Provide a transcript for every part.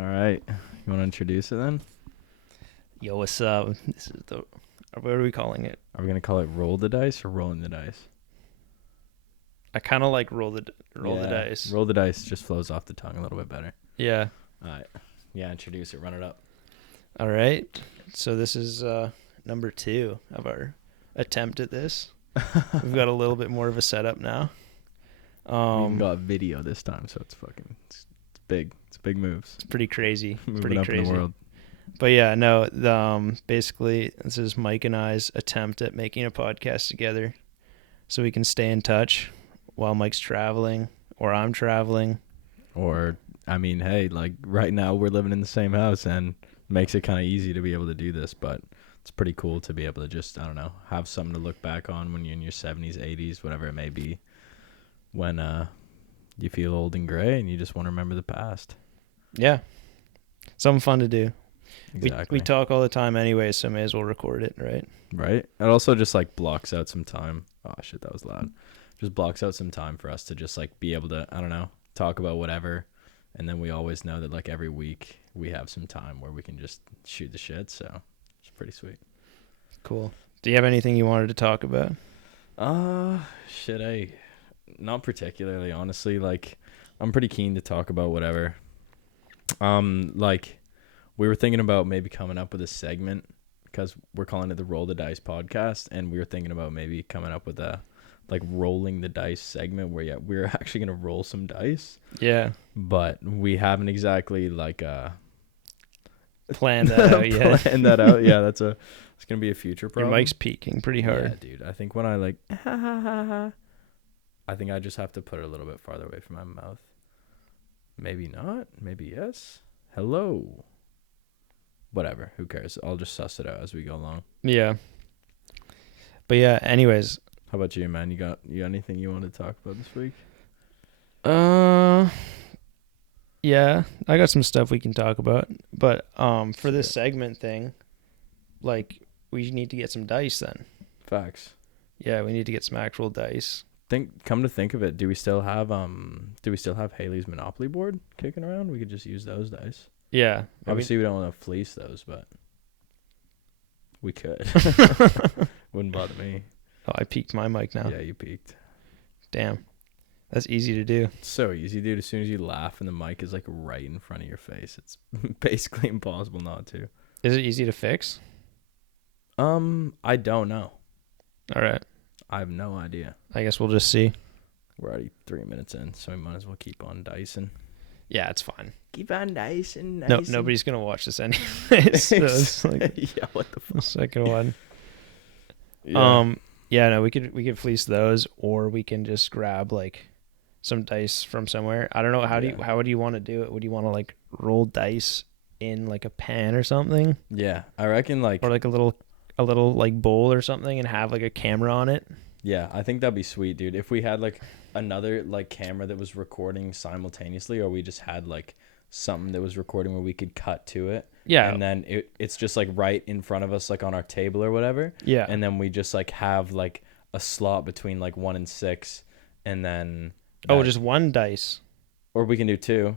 All right. You want to introduce it then? Yo, what's up? This is what are we calling it? Are we going to call it Roll the Dice or Rolling the Dice? I kind of like roll the Yeah, dice. Roll the Dice just flows off the tongue a little bit better. Yeah. All right. Yeah, introduce it. Run it up. All right. So this is number 2 of our attempt at this. We've got a little bit more of a setup now. We even got video this time, so it's big. It's big moves. It's pretty crazy. Moving pretty up crazy. in the world. But yeah, no. Basically, this is Mike and I's attempt at making a podcast together, so we can stay in touch while Mike's traveling or I'm traveling. Or, I mean, hey, like right now we're living in the same house and makes it kind of easy to be able to do this, but it's pretty cool to be able to just, I don't know, have something to look back on when you're in your 70s, 80s, whatever it may be, when you feel old and gray and you just want to remember the past. Yeah. Something fun to do. Exactly. We talk all the time anyway, so may as well record it, right? Right? It also just like blocks out some time. Oh shit, that was loud. Just blocks out some time for us to just like be able to, I don't know, talk about whatever. And then we always know that like every week we have some time where we can just shoot the shit. So it's pretty sweet. Cool. Do you have anything you wanted to talk about? Not particularly, honestly. Like, I'm pretty keen to talk about whatever. Like, we were thinking about maybe coming up with a segment because we're calling it the Roll the Dice podcast, and we were thinking about maybe coming up with a like rolling the dice segment where we're actually gonna roll some dice. Yeah. But we haven't exactly like planned that out yet. Planned that out. Yeah, it's gonna be a future problem. Your mic's peaking pretty hard. Yeah, dude. I think when I like I think I just have to put it a little bit farther away from my mouth. Maybe not. Maybe yes. Hello. Whatever. Who cares? I'll just suss it out as we go along. Yeah. But yeah, anyways. How about you, man? You got anything you want to talk about this week? Yeah, I got some stuff we can talk about. But for this segment thing, like we need to get some dice then. Facts. Yeah, we need to get some actual dice. Come to think of it, do we still have Haley's Monopoly board kicking around? We could just use those dice. Yeah. Obviously we don't want to fleece those, but we could. Wouldn't bother me. Oh, I peaked my mic now. Yeah, you peaked. Damn. That's easy to do. It's so easy, dude. As soon as you laugh and the mic is like right in front of your face, it's basically impossible not to. Is it easy to fix? I don't know. All right. I have no idea. I guess we'll just see. We're already 3 minutes in, so we might as well keep on dicing. Yeah, it's fine. Keep on dicing. No, nobody's gonna watch this anyway. So it's like yeah, what the fuck? the second one. Yeah. Yeah, no, we could fleece those, or we can just grab like some dice from somewhere. I don't know how would you want to do it? Would you want to like roll dice in like a pan or something, Yeah, I reckon like or like a little like bowl or something, and have like a camera on it? yeah, I think that'd be sweet, dude. If we had like another like camera that was recording simultaneously, or we just had like something that was recording where we could cut to it. Yeah. And then it's just like right in front of us, like on our table or whatever. Yeah. And then we just like have like a slot between like 1 and 6, and then just one dice. or we can do 2.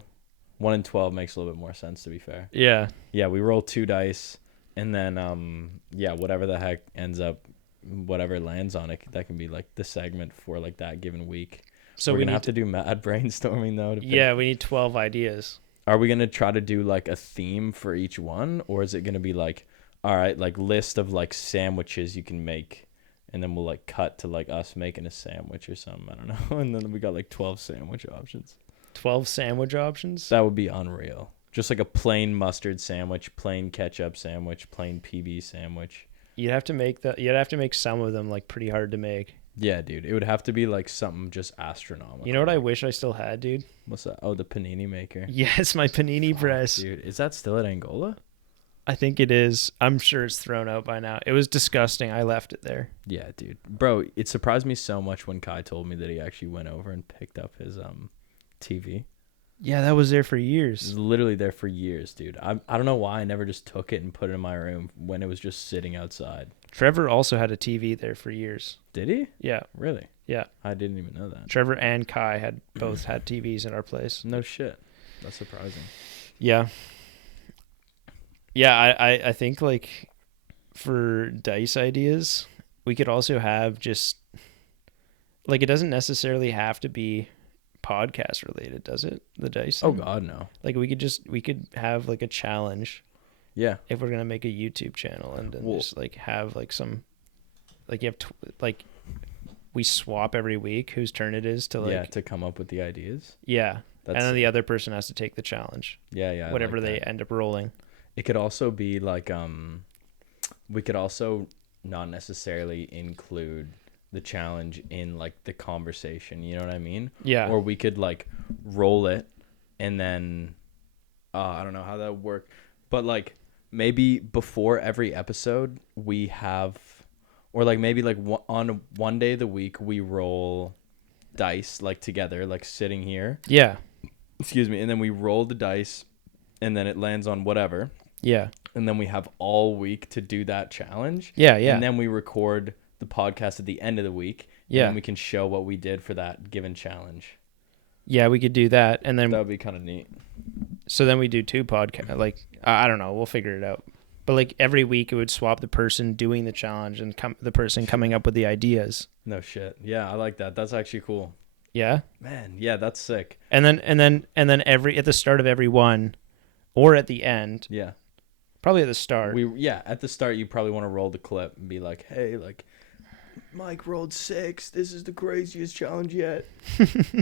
1 and 12 makes a little bit more sense, to be fair. Yeah. Yeah, we roll 2 dice, and then whatever the heck ends up, whatever lands on it, that can be like the segment for like that given week. So we're gonna have to do mad brainstorming though. Yeah, we need 12 ideas. Are we gonna try to do like a theme for each one, or is it gonna be like, all right, like list of like sandwiches you can make, and then we'll like cut to like us making a sandwich or something? I don't know. And then we got like 12 sandwich options. 12 sandwich options? That would be unreal. Just like a plain mustard sandwich, plain ketchup sandwich, plain PB sandwich. You'd have to make some of them like pretty hard to make. Yeah, dude. It would have to be like something just astronomical. You know what I wish I still had, dude? What's that? Oh, the panini maker. Yes, my panini press. Dude, is that still at Angola? I think it is. I'm sure it's thrown out by now. It was disgusting. I left it there. Yeah, dude. Bro, it surprised me so much when Kai told me that he actually went over and picked up his TV. Yeah, that was there for It years. was literally there for years, dude. I don't know why I never just took it and put it in my room when it was just sitting outside. Trevor also had a TV there for years. Did he? Yeah. Really? Yeah. I didn't even know that. Trevor and Kai both had TVs in our place. No shit. That's surprising. Yeah. Yeah, I think like for dice ideas, we could also have just like it doesn't necessarily have to be podcast related, does it? The dice Oh thing? God, no. Like we could have like a challenge Yeah. if we're gonna make a YouTube channel, and then Well, just like have like some like you have like we swap every week whose turn it is to yeah, like to come up with the ideas. yeah, and That's then the other person has to take the challenge, yeah, I whatever like they that. end up rolling. It could also be like we could also not necessarily include the challenge in like the conversation, you know what I mean? Yeah, Or we could like roll it and then I don't know how that would work, but like maybe before every episode we have, or like maybe like on one day of the week we roll dice like together, like sitting here. yeah, Excuse me, and then we roll the dice, and then it lands on whatever, yeah, and then we have all week to do that challenge. yeah, yeah, And then we record the podcast at the end of the week, and yeah, then we can show what we did for that given challenge. yeah. We could do that, and That then would be kind of neat. so then we do two podcasts. Like I don't know, we'll figure it out. But like every week, it would swap the person doing the challenge and the person coming up with the ideas. No shit. Yeah, I like that. That's actually cool. Yeah, Man, yeah, that's sick. and then every at the start of every one, or at the end, Yeah. probably at the start. At the start you probably want to roll the clip and be like, "Hey, like Mike rolled 6. This is the craziest challenge yet."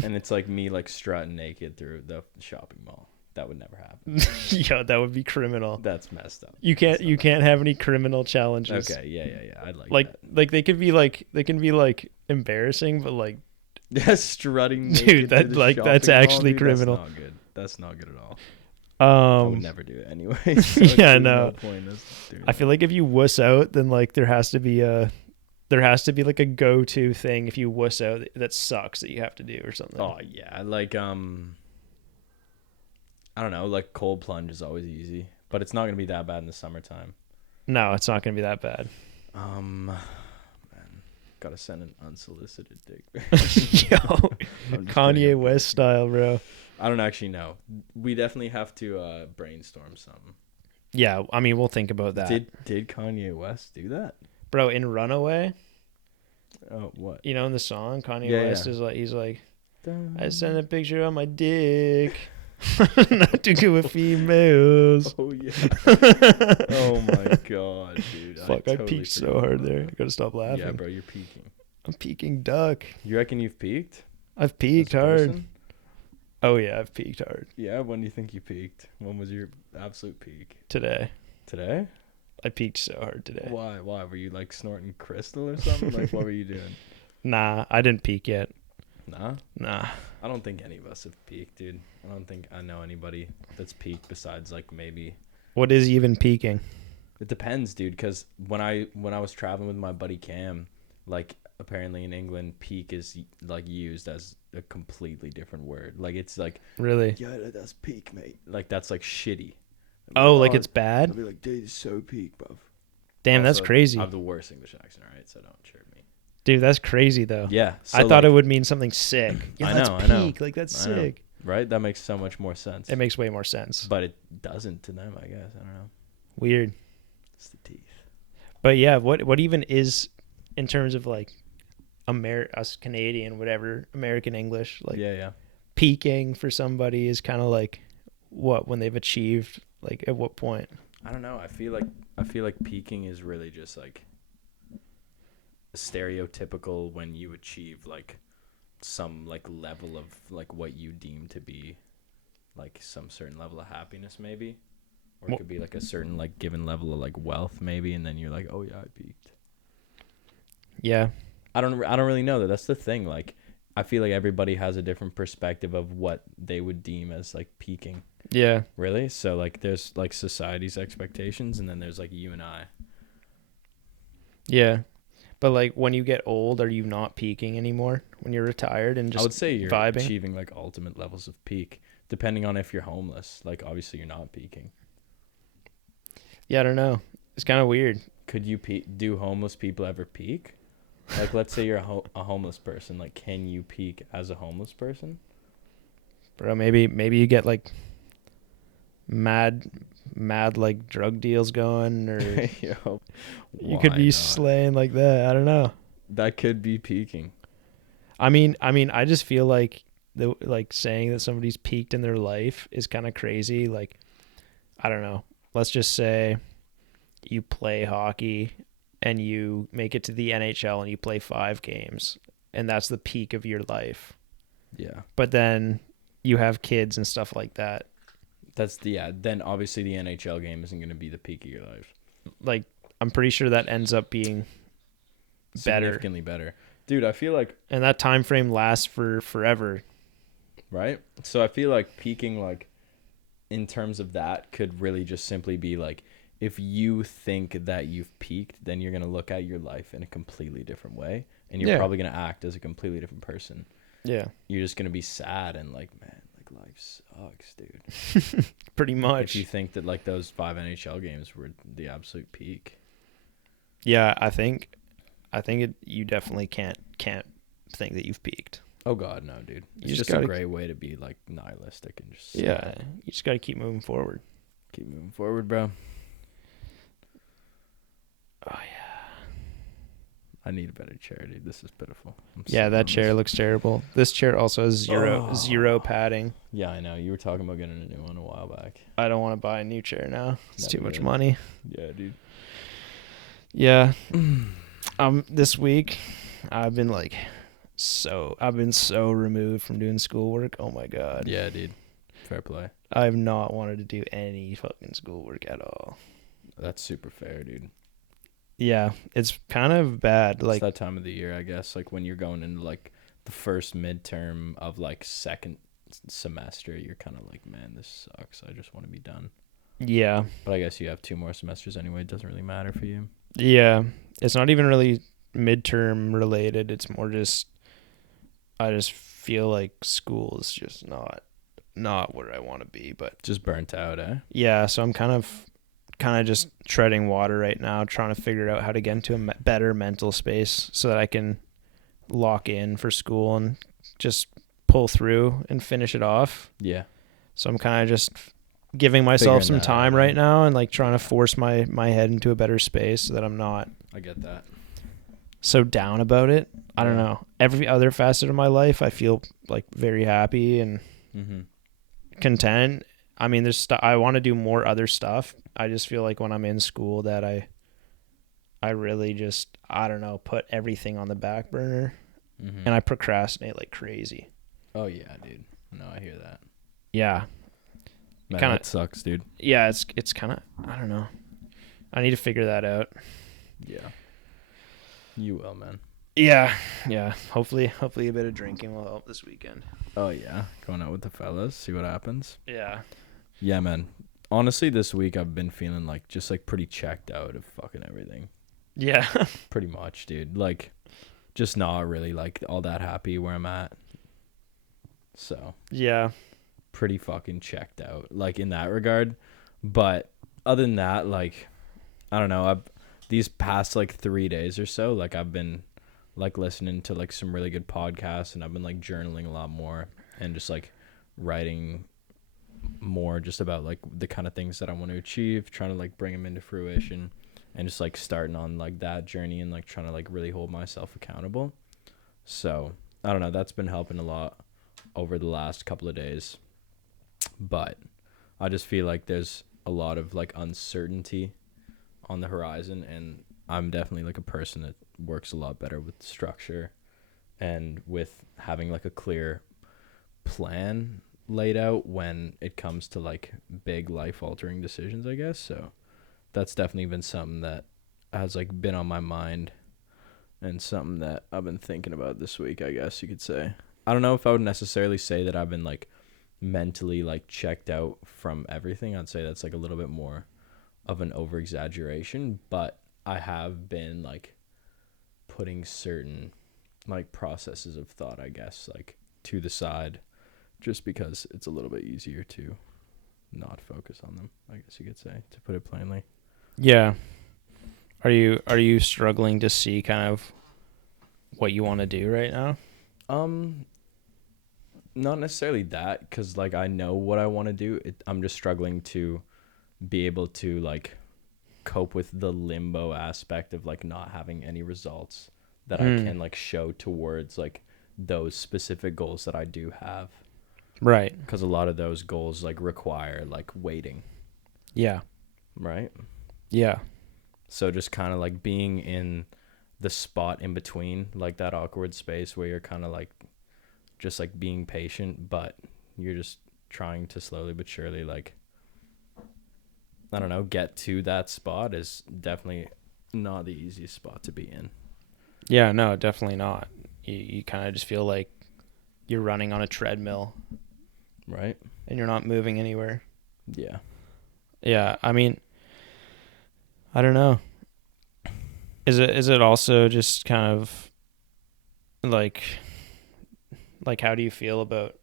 And it's like me like strutting naked through the shopping mall. That would never happen. Yeah, that would be criminal. That's messed up. You can't have any criminal challenges. Okay, yeah. I'd Like that. like they can be like embarrassing, but like Yeah, strutting naked dude, through that the like shopping that's mall, actually dude, criminal. That's not good. That's not good at all. I would never do it anyway. So Yeah, there's no. no point in us doing I feel like if you wuss out, then like there has to be like a go-to thing if you wuss out that sucks that you have to do or something. Oh yeah, like I don't know, like cold plunge is always easy, but it's not gonna be that bad in the summertime. No, it's not gonna be that bad. Man, gotta send an unsolicited dick. Yo, I'm just Kanye kidding. West style, bro. I don't actually know. We definitely have to brainstorm something. Yeah, I mean we'll think about that. Did Kanye West do that? Bro, in Runaway, Oh, what? you know, in the song, Kanye Yeah, West yeah. is like he's like, I sent a picture of my dick. Not too good with females. Oh yeah. Oh my god, dude. Fuck, I totally peaked so forgot hard about there. I that. gotta stop laughing. Yeah, bro, you're peaking. I'm peaking duck. You reckon you've peaked? I've peaked as a hard. person? Oh yeah, I've peaked hard Yeah, when do you think you peaked? When was your absolute peak? today. Today? I peaked so hard today. Why? Were you like snorting crystal or something? Like what were you doing? Nah, I didn't peak yet. Nah. Nah. I don't think any of us have peaked, dude. I don't think I know anybody that's peaked besides like maybe. What is even peaking? It depends, dude. Because when I was traveling with my buddy Cam, like apparently in England, peak is like used as a completely different word. Like it's like, Really? yeah, that's peak, mate. Like that's like shitty. Oh, like Oh, it's bad? I'll be like, dude, it's so peak, bro. Damn, that's Also, crazy. I have the worst English accent, all right? So don't chirp me. Dude, that's crazy though. Yeah. I so, thought like, it would mean something sick. Yeah, I that's know, peak. I know. Like that's I know. sick. Right? That makes so much more sense. It makes way more sense. But it doesn't to them, I guess. I don't know. Weird. It's the teeth. But yeah, what even is in terms of like us Canadian, whatever, American English, like Yeah. peaking for somebody is kind of like what when they've achieved like at what point? I don't know. I feel like peaking is really just like stereotypical when you achieve like some like level of like what you deem to be like some certain level of happiness maybe, or it could be like a certain like given level of like wealth maybe, and then you're like, oh yeah, I peaked. Yeah. I don't really know though. That's the thing. Like I feel like everybody has a different perspective of what they would deem as like peaking. Yeah. Really? So like there's like society's expectations, and then there's like you and I. Yeah. But like when you get old, are you not peaking anymore when you're retired and just I would say you're vibing? achieving like ultimate levels of peak, depending on if you're homeless. Like obviously you're not peaking. Yeah, I don't know. It's kind of weird. Could you do homeless people ever peak? Like let's say you're a homeless person. Like can you peak as a homeless person? Bro, maybe you get like mad like drug deals going, or Yo, you could why be not? slaying like that. I don't know. That could be peaking. I just feel like saying that somebody's peaked in their life is kind of crazy. Like, I don't know. Let's just say you play hockey and you make it to the NHL and you play 5 games, and that's the peak of your life. Yeah. But then you have kids and stuff like that. Then obviously the NHL game isn't going to be the peak of your life. Like, I'm pretty sure that ends up being better. Significantly better. Dude, I feel like, And that time frame lasts for forever. right? So I feel like peaking, like, in terms of that could really just simply be like, if you think that you've peaked, then you're going to look at your life in a completely different way, and you're probably going to act as a completely different person. Yeah. You're just going to be sad and like, man, like life sucks, dude. Pretty much. If you think that like those 5 NHL games were the absolute peak. Yeah, I think you definitely can't think that you've peaked. Oh God, no, dude. It's You just gotta, a great way to be like nihilistic and just sad. You just got to keep moving forward. Keep moving forward, bro. Oh yeah. I need a better chair, dude. This is pitiful. Yeah, that chair looks terrible. This chair also has zero padding. Yeah, I know. You were talking about getting a new one a while back. I don't want to buy a new chair now. It's Never too much did. money. Yeah, dude. Yeah. This week I've been so removed from doing schoolwork. Oh my God. Yeah, dude. Fair play. I've not wanted to do any fucking schoolwork at all. That's super fair, dude. Yeah, it's kind of bad. Like, it's that time of the year, I guess. Like when you're going into like the first midterm of like second semester, you're kind of like, man, this sucks. I just want to be done. Yeah. But I guess you have 2 more semesters anyway. It doesn't really matter for you. Yeah. It's not even really midterm related. It's more just, I just feel like school is just not where I want to be. But just burnt out, eh? Yeah. So I'm kind of just treading water right now, trying to figure out how to get into a better mental space so that I can lock in for school and just pull through and finish it off. Yeah. So I'm kind of just giving myself some time right now and like trying to force my head into a better space so that I'm not I get that. so down about it. I don't know. Every other facet of my life, I feel like very happy and content. I mean, I want to do more other stuff. I just feel like when I'm in school that I really just, I don't know, put everything on the back burner and I procrastinate like crazy. Oh yeah, dude. No, I hear that. Yeah. Man, that sucks, dude. Yeah, it's kind of, I don't know. I need to figure that out. Yeah. You will, man. Yeah. Yeah. Hopefully a bit of drinking will help this weekend. Oh yeah. Going out with the fellas, see what happens. Yeah. Yeah, man. Honestly, this week I've been feeling like just like pretty checked out of fucking everything. Yeah. Pretty much, dude. Like just not really like all that happy where I'm at. So, yeah. Pretty fucking checked out like in that regard. But other than that, like I don't know, these past like 3 days or so, like I've been like listening to like some really good podcasts and I've been like journaling a lot more and just like writing more just about like the kind of things that I want to achieve, trying to like bring them into fruition and just like starting on like that journey and like trying to like really hold myself accountable. So I don't know, that's been helping a lot over the last couple of days, but I just feel like there's a lot of like uncertainty on the horizon, and I'm definitely like a person that works a lot better with structure and with having like a clear plan laid out when it comes to like big life altering decisions, I guess. So that's definitely been something that has like been on my mind and something that I've been thinking about this week, I guess you could say. I don't know if I would necessarily say that I've been like mentally like checked out from everything. I'd say that's like a little bit more of an over exaggeration, but I have been like putting certain like processes of thought, I guess, like to the side just because it's a little bit easier to not focus on them, I guess you could say, to put it plainly. Yeah. Are you struggling to see kind of what you want to do right now? not necessarily that, because like I know what I want to do. I'm just struggling to be able to like cope with the limbo aspect of like not having any results that I can like show towards like those specific goals that I do have. Right. Because a lot of those goals like require like waiting, Yeah. right? Yeah. So just kind of like being in the spot in between, like that awkward space where you're kind of like just like being patient, but you're just trying to slowly but surely like, I don't know, get to that spot is definitely not the easiest spot to be in. Yeah, no, definitely not. You kind of just feel like you're running on a treadmill Right? and you're not moving anywhere. Yeah. Yeah, I mean, I don't know. Is it also just kind of like how do you feel about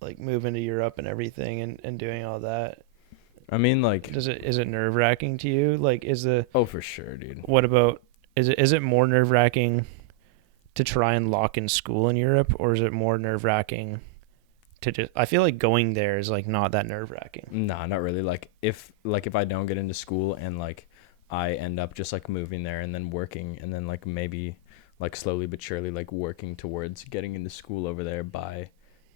like moving to Europe and everything and doing all that? I mean, like, Is it nerve wracking to you? Like oh, for sure, dude. what about is it more nerve wracking to try and lock in school in Europe, or is it more nerve wracking to just? I feel like going there is like not that nerve wracking. Nah, not really. Like if I don't get into school and like I end up just like moving there and then working and then like maybe like slowly but surely like working towards getting into school over there by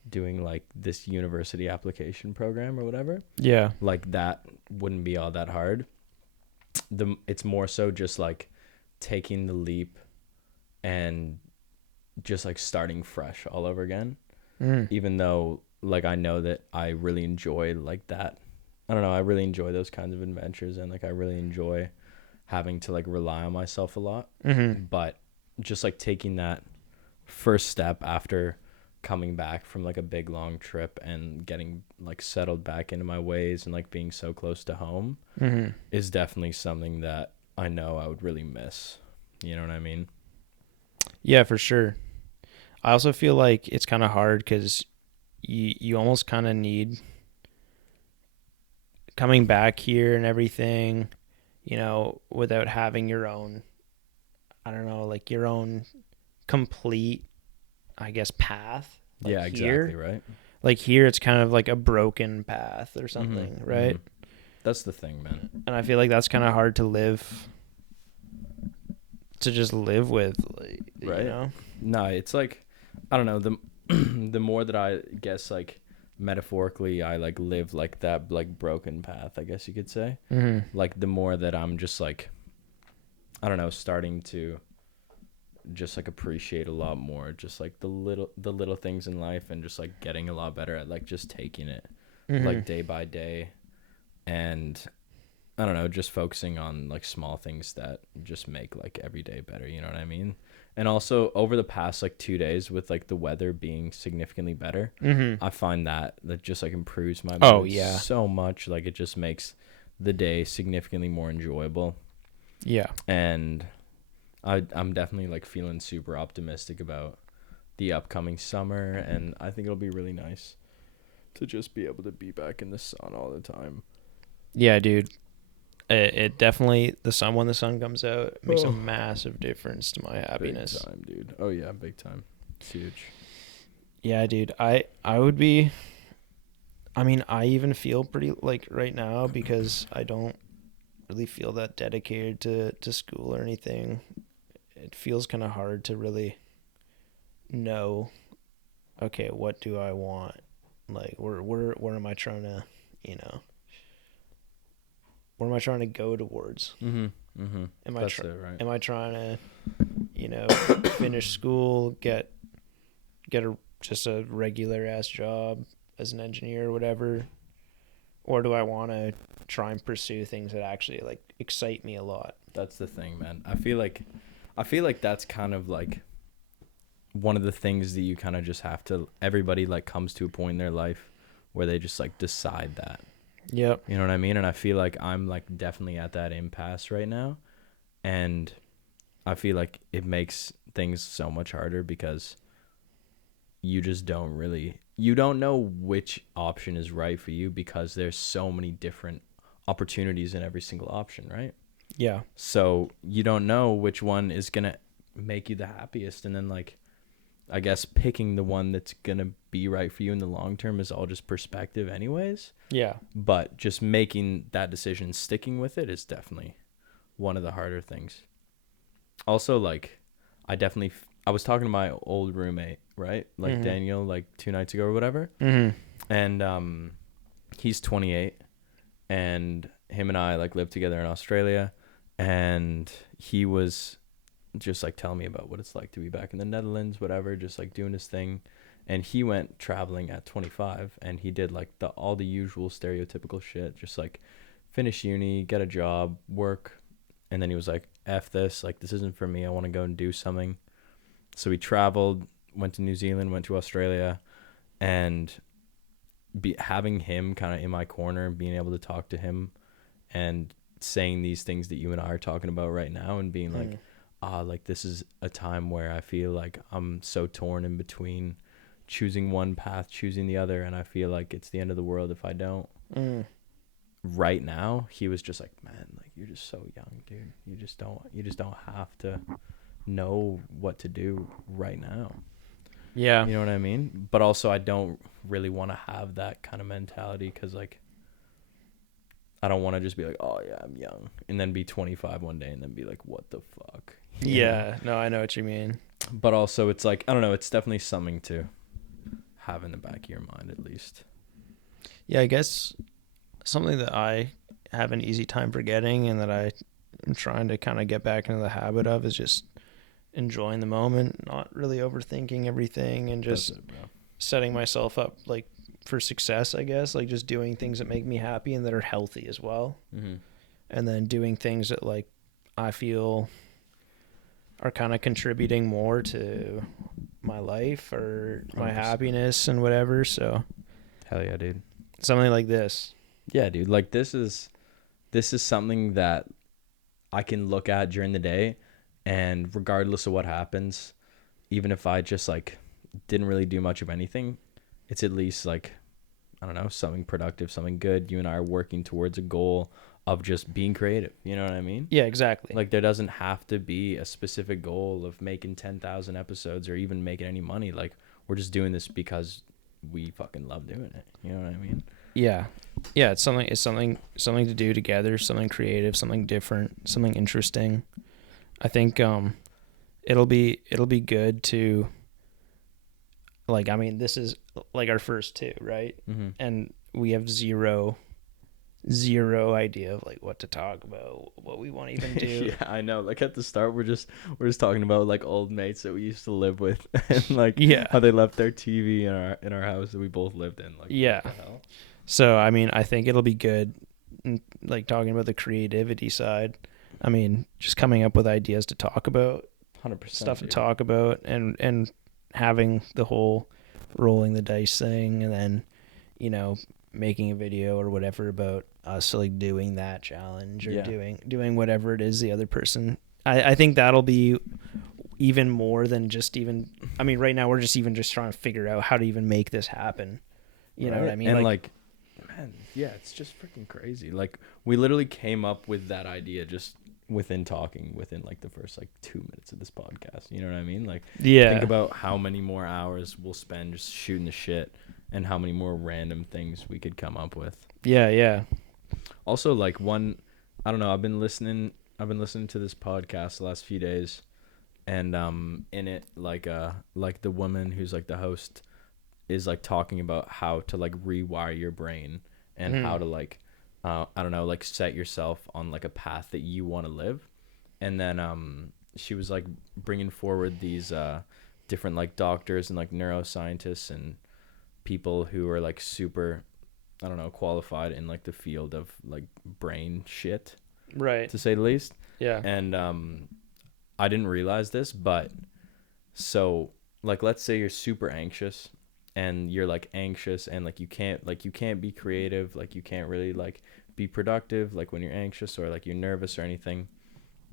doing like this university application program or whatever. Yeah. Like that wouldn't be all that hard. It's more so just like taking the leap and just like starting fresh all over again. Mm. Even though like I know that I really enjoy like that. I don't know, I really enjoy those kinds of adventures and like I really enjoy having to like rely on myself a lot. Mm-hmm. But just like taking that first step after coming back from like a big long trip and getting like settled back into my ways and like being so close to home Mm-hmm. is definitely something that I know I would really miss. You know what I mean? Yeah, for sure. I also feel like it's kind of hard because you almost kind of need coming back here and everything, without having your own, I don't know, like your own complete, I guess, path. Like Yeah, here, exactly, right? like here, it's kind of like a broken path or something, Mm-hmm, right? mm-hmm. That's the thing, man. And I feel like that's kind of hard to just live with, like, Right? No, it's like I don't know, the the more that I guess like metaphorically I like live like that like broken path, I guess you could say. Mm-hmm. Like the more that I'm just like I don't know, starting to just like appreciate a lot more just like the little things in life and just like getting a lot better at like just taking it like day by day and I don't know, just focusing on like small things that just make like every day better, you know what I mean? And also over the past like 2 days with like the weather being significantly better, Mm-hmm. I find that just like improves my Oh, mood yeah. so much. Like it just makes the day significantly more enjoyable. Yeah. And I'm definitely like feeling super optimistic about the upcoming summer, and I think it'll be really nice to just be able to be back in the sun all the time. Yeah, dude. It definitely when the sun comes out, it makes a Oh. massive difference to my happiness. Big time, dude. Oh yeah, big time. It's huge. Yeah, dude. I would be. I mean, I even feel pretty like right now because I don't really feel that dedicated to school or anything. It feels kind of hard to really know. Okay, what do I want? Like, where am I trying to, you know, where am I trying to go towards? Mm-hmm. Mm-hmm. Am I That's it, right? am I trying to, finish school, get just a regular ass job as an engineer or whatever, or do I want to try and pursue things that actually like excite me a lot? That's the thing, man. I feel like that's kind of like one of the things that you kind of just have to everybody like comes to a point in their life where they just like decide that. Yep. You know what I mean? And I feel like I'm like definitely at that impasse right now. And I feel like it makes things so much harder because you just you don't know which option is right for you because there's so many different opportunities in every single option, right? Yeah. So you don't know which one is going to make you the happiest. And then like I guess picking the one that's going to be right for you in the long term is all just perspective anyways. Yeah. But just making that decision, sticking with it is definitely one of the harder things. Also, like, I was talking to my old roommate, right? Like Daniel, like 2 nights ago or whatever. And he's 28, and him and I like lived together in Australia, and he was just like telling me about what it's like to be back in the Netherlands, whatever, just like doing his thing. And he went traveling at 25, and he did like all the usual stereotypical shit, just like finish uni, get a job, work. And then he was like, F this, like this isn't for me. I want to go and do something. So he traveled, went to New Zealand, went to Australia, and having him kind of in my corner and being able to talk to him and saying these things that you and I are talking about right now, and being like, like this is a time where I feel like I'm so torn in between choosing one path, choosing the other, and I feel like it's the end of the world if I don't. Right now, he was just like, man, like you're just so young, dude. You just don't have to know what to do right now. Yeah. You know what I mean? But also, I don't really want to have that kind of mentality, because like I don't want to just be like, oh yeah, I'm young, and then be 25 one day and then be like, what the fuck? Yeah. No, I know what you mean. But also, it's like, I don't know, it's definitely something to have in the back of your mind at least. Yeah, I guess something that I have an easy time forgetting and that I am trying to kind of get back into the habit of is just enjoying the moment, not really overthinking everything, and just setting myself up like for success, I guess, like just doing things that make me happy and that are healthy as well. And then doing things that like I feel are kind of contributing more to my life or my 100%. happiness and whatever. So hell yeah, dude. Something like this. Yeah, dude. Like this is something that I can look at during the day, and regardless of what happens, even if I just like didn't really do much of anything, it's at least like, I don't know, something productive, something good. You and I are working towards a goal of just being creative. You know what I mean? Yeah, exactly. Like there doesn't have to be a specific goal of making 10,000 episodes or even making any money. Like we're just doing this because we fucking love doing it. You know what I mean? Yeah. Yeah, it's something to do together, something creative, something different, something interesting. I think it'll be good to, like, I mean, this is like our first two, right? And we have zero idea of like what to talk about, what we want to even do. Yeah, I know. Like at the start, we're just talking about like old mates that we used to live with, and like how they left their TV in our house that we both lived in. Like, yeah. what the hell? So I mean, I think it'll be good, like talking about the creativity side. I mean, just coming up with ideas to talk about, 100% stuff to talk about, and having the whole rolling the dice thing, and then, you know, making a video or whatever about us like doing that challenge or doing whatever it is the other person. I think that'll be even more than just even. I mean, right now we're just trying to figure out how to even make this happen. You know what I mean? And like man, yeah, it's just freaking crazy. Like we literally came up with that idea just within like the first like 2 minutes of this podcast. You know what I mean? Like, think about how many more hours we'll spend just shooting the shit, and how many more random things we could come up with. Yeah. Also, like I don't know, I've been listening to this podcast the last few days, and in it like the woman who's like the host is like talking about how to like rewire your brain, and how to like I don't know, like set yourself on like a path that you want to live. And then she was like bringing forward these different like doctors and like neuroscientists and people who are like super, I don't know, qualified in like the field of like brain shit, right, to say the least. Yeah. And I didn't realize this, but so like let's say you're super anxious, and you're like anxious, and like you can't be creative, like you can't really like be productive like when you're anxious or like you're nervous or anything.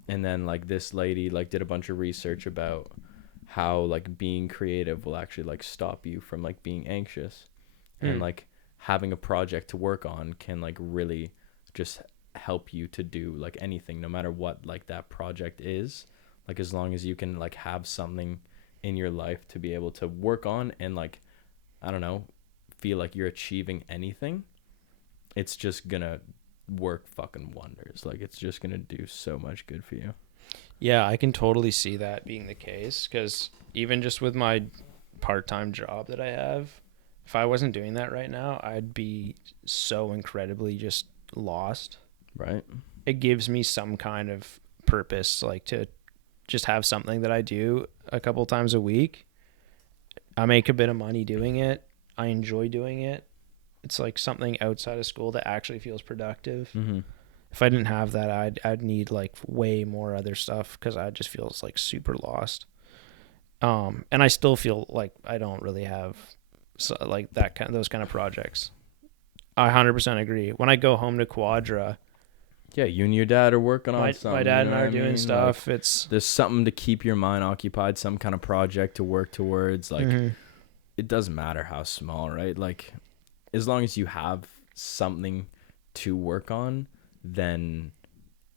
And then like this lady like did a bunch of research about how like being creative will actually like stop you from like being anxious, and like having a project to work on can like really just help you to do like anything, no matter what like that project is. Like as long as you can like have something in your life to be able to work on and like, I don't know, feel like you're achieving anything, it's just gonna work fucking wonders. Like it's just gonna do so much good for you. Yeah, I can totally see that being the case, because even just with my part-time job that I have, if I wasn't doing that right now, I'd be so incredibly just lost. Right. It gives me some kind of purpose, like to just have something that I do a couple times a week. I make a bit of money doing it. I enjoy doing it. It's like something outside of school that actually feels productive. Mm-hmm. If I didn't have that, I'd need like way more other stuff, because I just feel like super lost. And I still feel like I don't really have like those kind of projects. I 100% agree. When I go home to Quadra, Yeah, you and your dad are working on something. my dad you know and I what are doing mean? stuff. Like, It's there's something to keep your mind occupied, some kind of project to work towards. Like, it doesn't matter how small, right? Like, as long as you have something to work on, then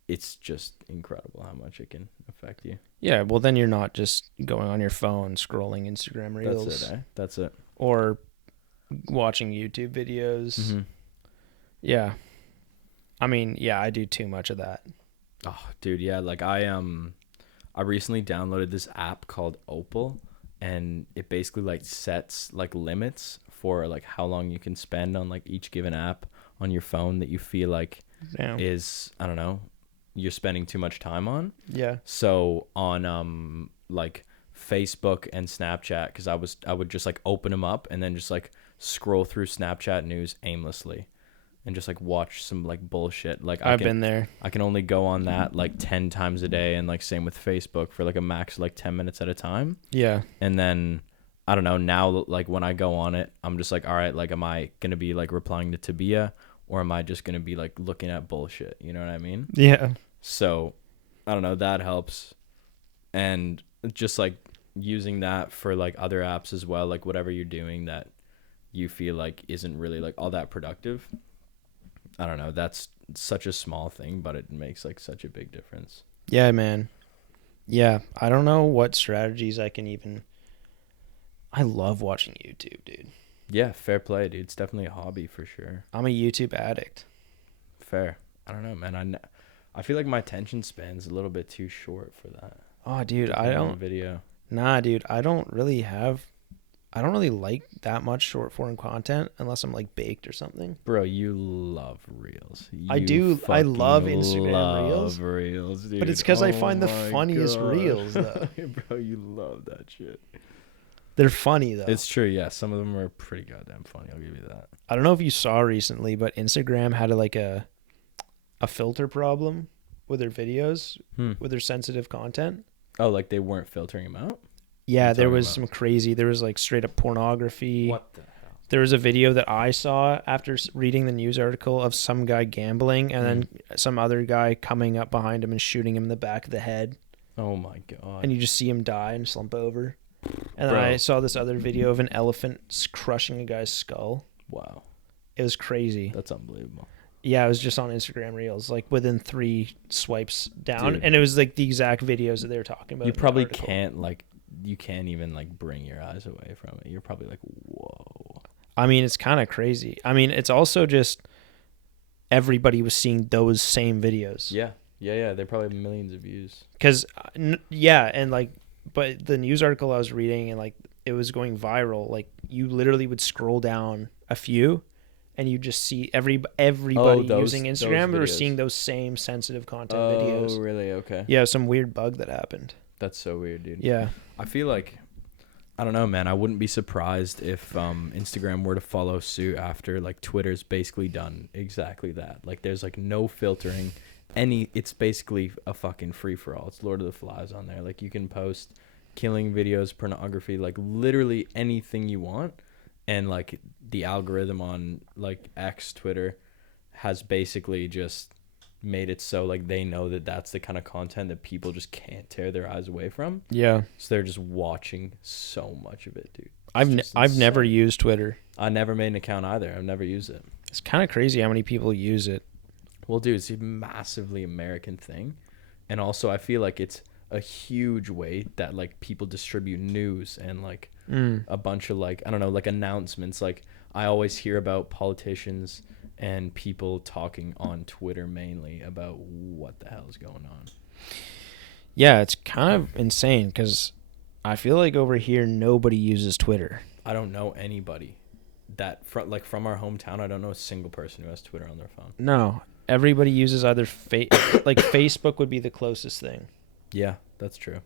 it's just incredible how much it can affect you. yeah. Well, then you're not just going on your phone scrolling Instagram Reels. That's it, eh? That's it. Or watching YouTube videos. Mm-hmm. Yeah. I mean, yeah, I do too much of that. Oh, dude, yeah. Like I recently downloaded this app called Opal, and it basically like sets like limits for like how long you can spend on like each given app on your phone that you feel like Damn. is, I don't know, you're spending too much time on. Yeah. So on like Facebook and Snapchat, because I would just like open them up and then just like scroll through Snapchat news aimlessly and just like watch some like bullshit. Like I've been there. I can only go on that like 10 times a day, and like same with Facebook for like a max of, like 10 minutes at a time. Yeah. And then I don't know, now like when I go on it, I'm just like, all right, like am I going to be like replying to Tabia, or am I just going to be like looking at bullshit? You know what I mean? Yeah. So I don't know, that helps. And just like using that for like other apps as well, like whatever you're doing that you feel like isn't really like all that productive. I don't know. That's such a small thing, but it makes like such a big difference. Yeah, man. Yeah. I don't know what strategies I can even. I love watching YouTube, dude. Yeah, fair play, dude. It's definitely a hobby for sure. I'm a YouTube addict. Fair. I don't know, man. I feel like my attention span's a little bit too short for that. Oh, dude, I Depending on don't. video. Nah, dude, I don't really like that much short form content unless I'm like baked or something. Bro, you love reels. I do. I love Instagram reels, dude. But it's because I find the my funniest God. reels, though. Bro, you love that shit. They're funny, though. It's true, yeah. Some of them are pretty goddamn funny. I'll give you that. I don't know if you saw recently, but Instagram had a filter problem with their videos, with their sensitive content. Oh, like they weren't filtering them out? Yeah, there was some crazy. There was like straight up pornography. What the hell? There was a video that I saw after reading the news article of some guy gambling, and then some other guy coming up behind him and shooting him in the back of the head. Oh my God. And you just see him die and slump over. And then Bro. I saw this other video of an elephant crushing a guy's skull. Wow. It was crazy. That's unbelievable. Yeah, it was just on Instagram Reels, like within 3 swipes down. Dude. And it was like the exact videos that they were talking about. You probably can't you can't even like bring your eyes away from it. You're probably like, whoa. I mean, it's kind of crazy. I mean, it's also just everybody was seeing those same videos. Yeah. They probably have millions of views. Because, yeah, and like, but the news article I was reading and like it was going viral. Like you literally would scroll down a few and you just see everybody using Instagram were seeing those same sensitive content videos. Oh, really? Okay. Yeah, some weird bug that happened. That's so weird, dude. Yeah. I feel like, I don't know, man. I wouldn't be surprised if Instagram were to follow suit after like Twitter's basically done exactly that. Like there's like no filtering. It's basically a fucking free for all. It's Lord of the Flies on there. Like you can post killing videos, pornography, like literally anything you want. And like the algorithm on like X, Twitter has basically just made it so like they know that that's the kind of content that people just can't tear their eyes away from. Yeah. So they're just watching so much of it, dude. I've never used Twitter. I never made an account either. I've never used it. It's kind of crazy how many people use it. Well, dude, it's a massively American thing. And also I feel like it's a huge way that like people distribute news and like Mm. a bunch of like I don't know like announcements. Like I always hear about politicians and people talking on Twitter mainly about what the hell is going on. Yeah, it's kind of insane because I feel like over here nobody uses Twitter. I don't know anybody that from our hometown. I don't know a single person who has Twitter on their phone. No, everybody uses either like Facebook would be the closest thing. Yeah, that's true.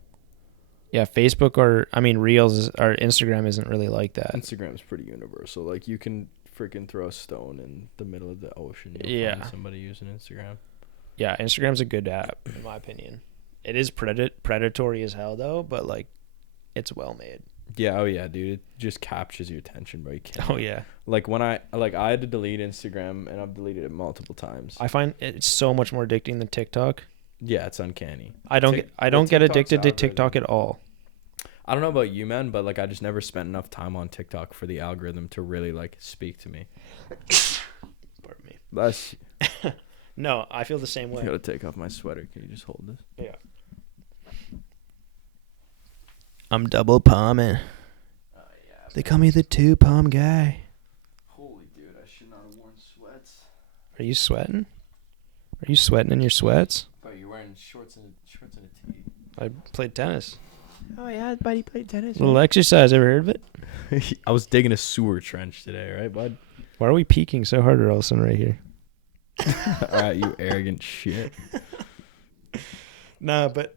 Yeah, Facebook or Reels or Instagram isn't really like that. Instagram's pretty universal. Like you can freaking throw a stone in the middle of the ocean. Yeah. Find somebody using Instagram. Yeah, Instagram's a good app in my opinion. It is predatory as hell though, but like it's well made. Yeah, oh yeah, dude. It just captures your attention, bro. You can't. Oh yeah. Like when I had to delete Instagram and I've deleted it multiple times. I find it's so much more addicting than TikTok. Yeah, it's uncanny. I don't get addicted to TikTok at all. I don't know about you, man, but like I just never spent enough time on TikTok for the algorithm to really like speak to me. Pardon me. That's No, I feel the same way. I gotta take off my sweater. Can you just hold this? Yeah. I'm double palming. Yeah. They call me the 2-palm guy. Holy dude, I should not have worn sweats. Are you sweating? Are you sweating in your sweats? Bro, you're wearing shorts and a tee. I played tennis. Oh yeah, buddy played tennis. Little exercise. Ever heard of it? I was digging a sewer trench today, right, bud? Why are we peeking so hard, Orlson, right here? All right, you arrogant shit. Nah, but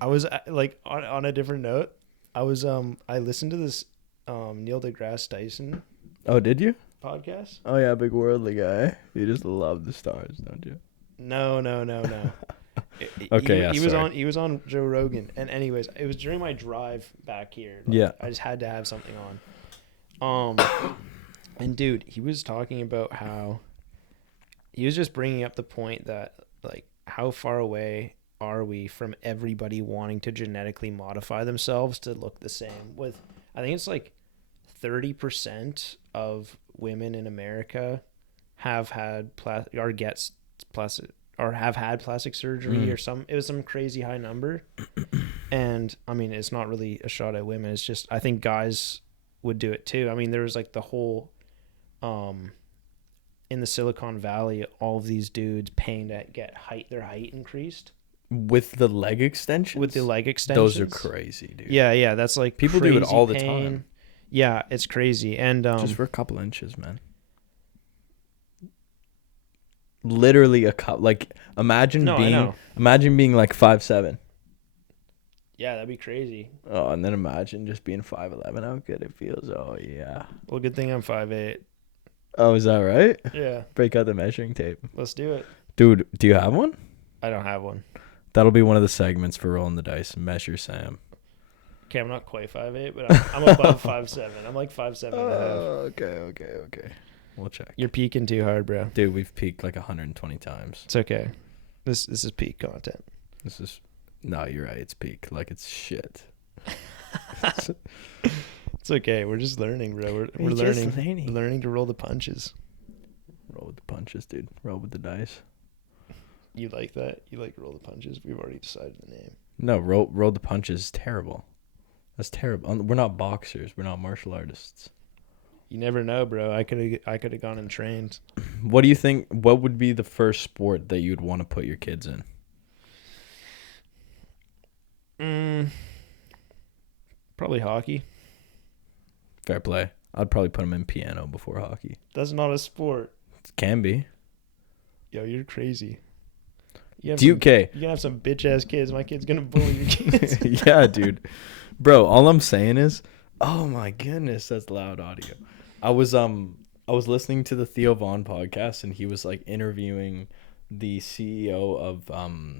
I was like on a different note. I listened to this Neil deGrasse Tyson Oh, did you? podcast. Oh yeah, big worldly guy. You just love the stars, don't you? No. Okay, He was on Joe Rogan, and anyways, it was during my drive back here. Like, Yeah. I just had to have something on. And dude, he was talking about how he was just bringing up the point that like how far away are we from everybody wanting to genetically modify themselves to look the same? With I think it's like 30% of women in America have had have had plastic surgery or it was some crazy high number. And I mean, it's not really a shot at women. It's just, I think guys would do it too. I mean, there was like the whole, in the Silicon Valley, all of these dudes paying to get their height increased. With the leg extensions? With the leg extensions. Those are crazy, dude. Yeah. That's like people do it all the pain. time. Yeah, it's crazy. And just for a couple inches, man. Literally a cup. Like imagine being like 5'7". Yeah, that'd be crazy. Oh, and then imagine just being 5'11". How good it feels. Oh yeah. Well, good thing I'm 5'8". Oh, is that right? Yeah. Break out the measuring tape. Let's do it. Dude, do you have one? I don't have one. That'll be one of the segments for Rolling the Dice. Measure Sam. Okay, I'm not quite 5'8", but I'm above 5'7". I'm like 5'7" and a half. Okay. We'll check. You're peaking too hard, bro. Dude, we've peaked like 120 times. It's okay. This is peak content. No, you're right. It's peak. Like it's shit. It's okay. We're just learning, bro. We're learning to roll the punches. Roll with the punches, dude. Roll with the dice. You like that? You like roll the punches? We've already decided the name. No, roll the punches is terrible. That's terrible. We're not boxers. We're not martial artists. You never know, bro. I could have gone and trained. What do you think? What would be the first sport that you'd want to put your kids in? Probably hockey. Fair play. I'd probably put them in piano before hockey. That's not a sport. It can be. Yo, you're crazy. You're gonna have some bitch ass kids. My kid's gonna bully your kids. Yeah, dude. Bro, all I'm saying is, oh my goodness, that's loud audio. I was listening to the Theo Vaughn podcast, and he was like interviewing the CEO of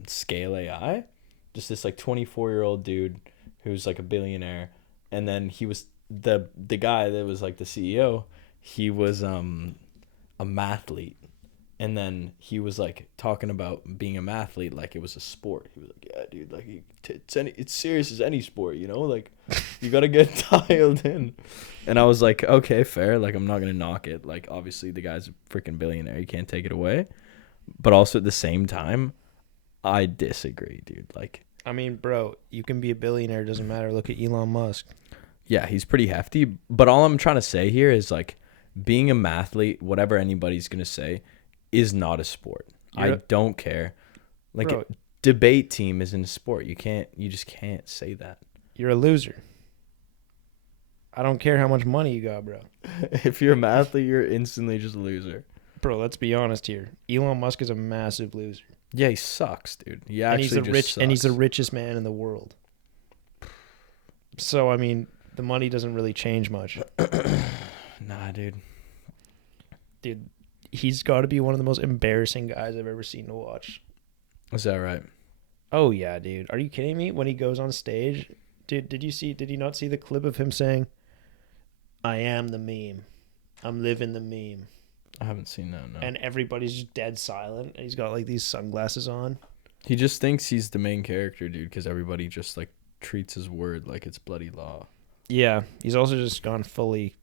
Scale AI, just this like 24-year-old dude who's like a billionaire, and then he was the guy that was like the CEO. He was a mathlete. And then he was like talking about being a mathlete like it was a sport. He was like, "Yeah, dude, like it's serious as any sport, you know? Like you got to get dialed in." And I was like, "Okay, fair. Like I'm not going to knock it. Like obviously the guy's a freaking billionaire. You can't take it away." But also at the same time, I disagree, dude. Like I mean, bro, you can be a billionaire. Doesn't matter. Look at Elon Musk. Yeah, he's pretty hefty. But all I'm trying to say here is like being a mathlete, whatever anybody's gonna say, is not a sport. I don't care. Like Bro, debate team isn't a sport. You just can't say that. you're a loser. I don't care how much money you got, bro. If you're a mathlete, you're instantly just a loser. Bro, let's be honest here. Elon Musk is a massive loser. Yeah, he sucks, dude. Yeah, And he's the richest man in the world. So I mean, the money doesn't really change much. Nah, dude. Dude, he's got to be one of the most embarrassing guys I've ever seen to watch. Is that right? Oh yeah, dude. Are you kidding me? When he goes on stage, dude, did you not see the clip of him saying, "I am the meme. I'm living the meme." I haven't seen that, no. And everybody's just dead silent. And he's got like these sunglasses on. He just thinks he's the main character, dude, because everybody just like treats his word like it's bloody law. Yeah, he's also just gone fully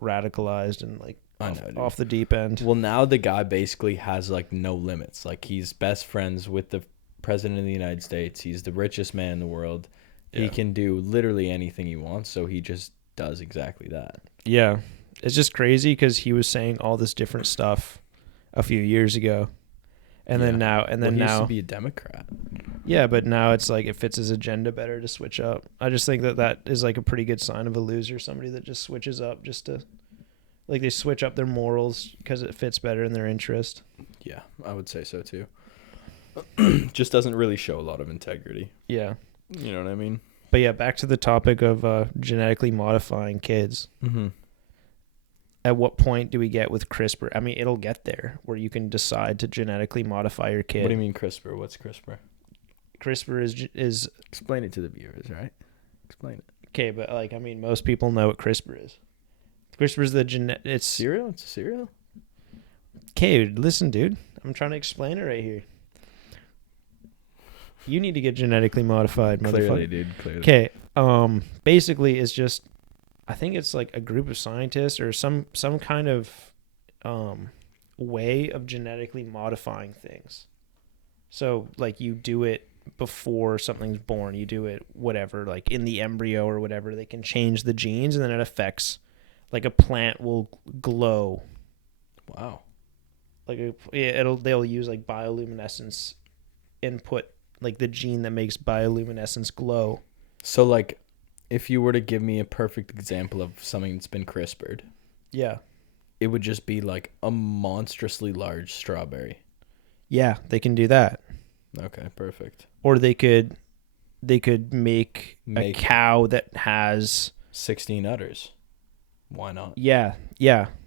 radicalized and like off the deep end. Well, now the guy basically has like no limits. Like he's best friends with the president of the United States. He's the richest man in the world. Yeah. He can do literally anything he wants, so he just does exactly that. Yeah. It's just crazy because he was saying all this different stuff a few years ago. And then now he used to be a Democrat. Yeah, but now it's like it fits his agenda better to switch up. I just think that is like a pretty good sign of a loser, somebody that just switches up just to, like, they switch up their morals because it fits better in their interest. Yeah, I would say so too. Just doesn't really show a lot of integrity. Yeah. You know what I mean? But yeah, back to the topic of genetically modifying kids. Mm-hmm. At what point do we get with CRISPR? I mean, it'll get there where you can decide to genetically modify your kid. What do you mean CRISPR? What's CRISPR? CRISPR is explain it to the viewers, right? Explain it. Okay, but like I mean, most people know what CRISPR is. CRISPR is it's cereal. It's a cereal. Okay, listen, dude. I'm trying to explain it right here. You need to get genetically modified, motherfucker. Clearly, dude. Clearly. Okay. Basically, it's just, I think it's like a group of scientists or some kind of way of genetically modifying things. So, like, you do it before something's born. You do it whatever, like in the embryo or whatever. They can change the genes, and then it affects, like, a plant will glow. Wow. Like they'll use like bioluminescence input, like the gene that makes bioluminescence glow. So, like, if you were to give me a perfect example of something that's been CRISPR'd, yeah, it would just be like a monstrously large strawberry. Yeah, they can do that. Okay, perfect. Or they could make a cow that has 16 udders. Why not? Yeah,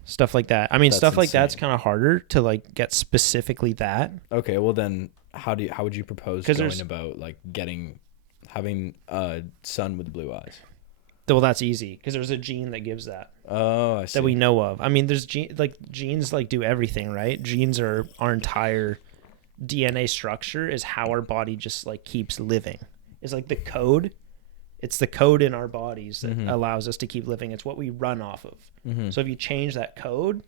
stuff like that. I mean, stuff like that's kind of harder to like get specifically that. Okay, well then, how would you propose going about like having a son with blue eyes? Well, that's easy because there's a gene that gives that. Oh, I see. That we know of. I mean, there's genes like do everything, right? Genes are our entire DNA structure is how our body just like keeps living. It's like the code. It's the code in our bodies that allows us to keep living. It's what we run off of. Mm-hmm. So if you change that code,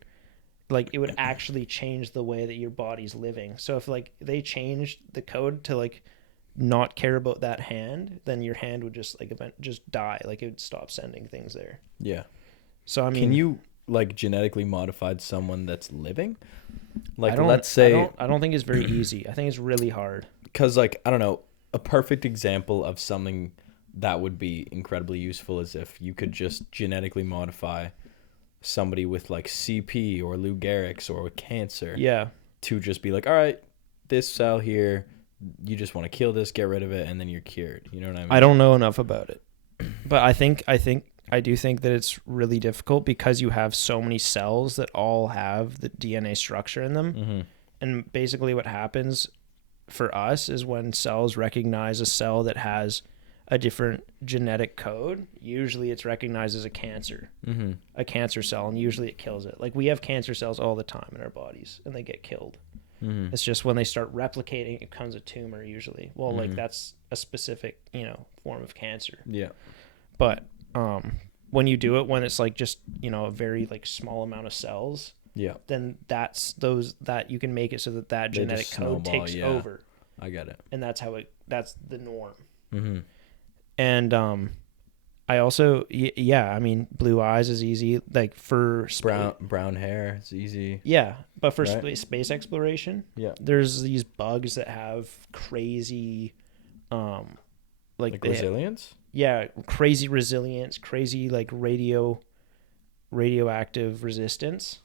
like it would actually change the way that your body's living. So if like they changed the code to like not care about that hand, then your hand would just like just die. Like it would stop sending things there. Yeah. So I mean, can you like genetically modify someone that's living? Like let's say I don't think it's very easy. I think it's really hard. Because like I don't know, a perfect example of something that would be incredibly useful is if you could just genetically modify somebody with like CP or Lou Gehrig's or cancer. Yeah. To just be like, all right, this cell here, you just want to kill this, get rid of it, and then you're cured. You know what I mean? I don't know enough about it, but I do think that it's really difficult because you have so many cells that all have the DNA structure in them. Mm-hmm. And basically what happens for us is when cells recognize a cell that has a different genetic code, usually it's recognized as a cancer cell, and usually it kills it. Like we have cancer cells all the time in our bodies and they get killed. Mm-hmm. It's just when they start replicating, it becomes a tumor usually. Well, like that's a specific, form of cancer. Yeah. But when you do it, when it's like just, a very like small amount of cells, then that you can make it so that genetic code takes over. I get it. And that's how it that's the norm. Mm-hmm. And I also I mean, blue eyes is easy, like for Brown hair, it's easy. Yeah, but for Right? space exploration, Yeah. there's these bugs that have crazy, like Like resilience? crazy resilience, crazy like radioactive resistance.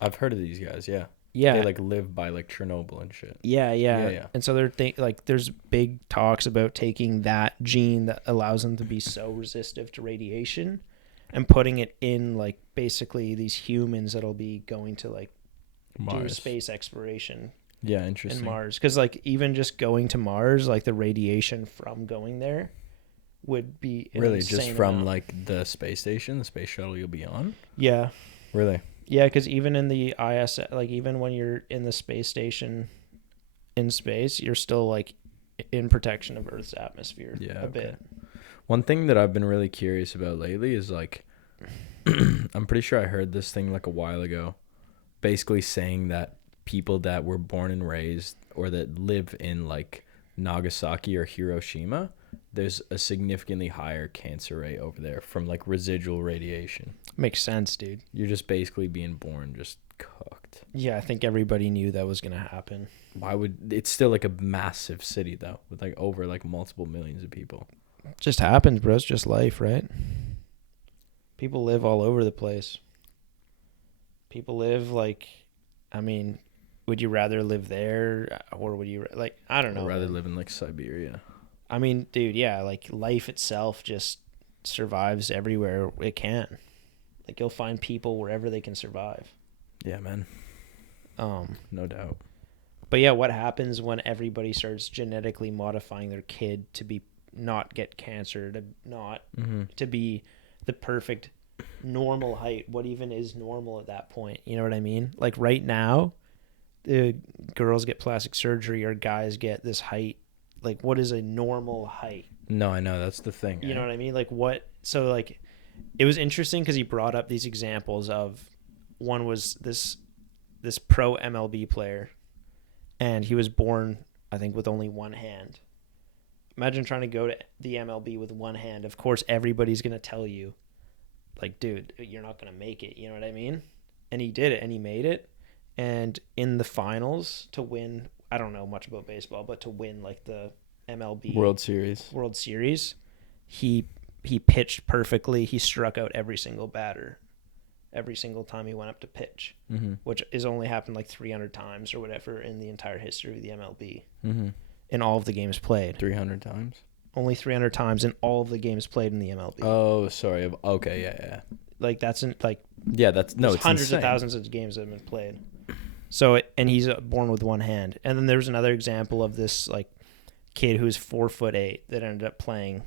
I've heard of these guys, yeah. They Yeah, like live by like Chernobyl and shit. yeah, Yeah, yeah. yeah. And so like there's big talks about taking that gene that allows them to be so resistive to radiation and putting it in like basically these humans that'll be going to like do Mars. space exploration Yeah, in interesting. Mars, because like even just going to Mars, like the radiation from going there would be an Really, just insane from amount. like the space station, the space shuttle you'll be on? Yeah, Really? yeah, because even in the ISS, like even when you're in the space station in space, you're still like in protection of Earth's atmosphere Yeah, a bit. One thing that I've been really curious about lately is like, I'm pretty sure I heard this thing like a while ago, basically saying that people that were born and raised or that live in like Nagasaki or Hiroshima, there's a significantly higher cancer rate over there from like residual radiation. Makes sense, dude. You're just basically being born just cooked. Yeah, I think everybody knew that was gonna happen. Why would it's still like a massive city though with like over like multiple millions of people. Just happens, bro. It's just life, right? People live all over the place. People live like, I mean, would you rather live there or would you like? I don't know. I'd rather man. live in like Siberia. I mean, dude, yeah, like life itself just survives everywhere it can. Like you'll find people wherever they can survive. Yeah, man. No doubt. But yeah, what happens when everybody starts genetically modifying their kid to be not get cancer, to not to be the perfect normal height? What even is normal at that point? You know what I mean? Like right now, the girls get plastic surgery or guys get this height. Like what is a normal height? No, I know that's the thing. You know what I mean? Like what? So like, it was interesting because he brought up these examples of one was this pro MLB player, and he was born, I think, with only one hand. Imagine trying to go to the MLB with one hand. Of course, everybody's gonna tell you, like, dude, you're not gonna make it. You know what I mean? And he did it, and he made it. And in the finals to win, I don't know much about baseball, but to win like the MLB World Series, he pitched perfectly. He struck out every single batter, every single time he went up to pitch, which is only happened like 300 times or whatever in the entire history of the MLB. In all of the games played. 300 times? Only 300 times in all of the games played in the MLB. Oh, sorry. Okay, yeah. Like that's like that's no, it's hundreds insane. of thousands of games that have been played. So and he's born with one hand. And then there's another example of this like kid who's 4'8" that ended up playing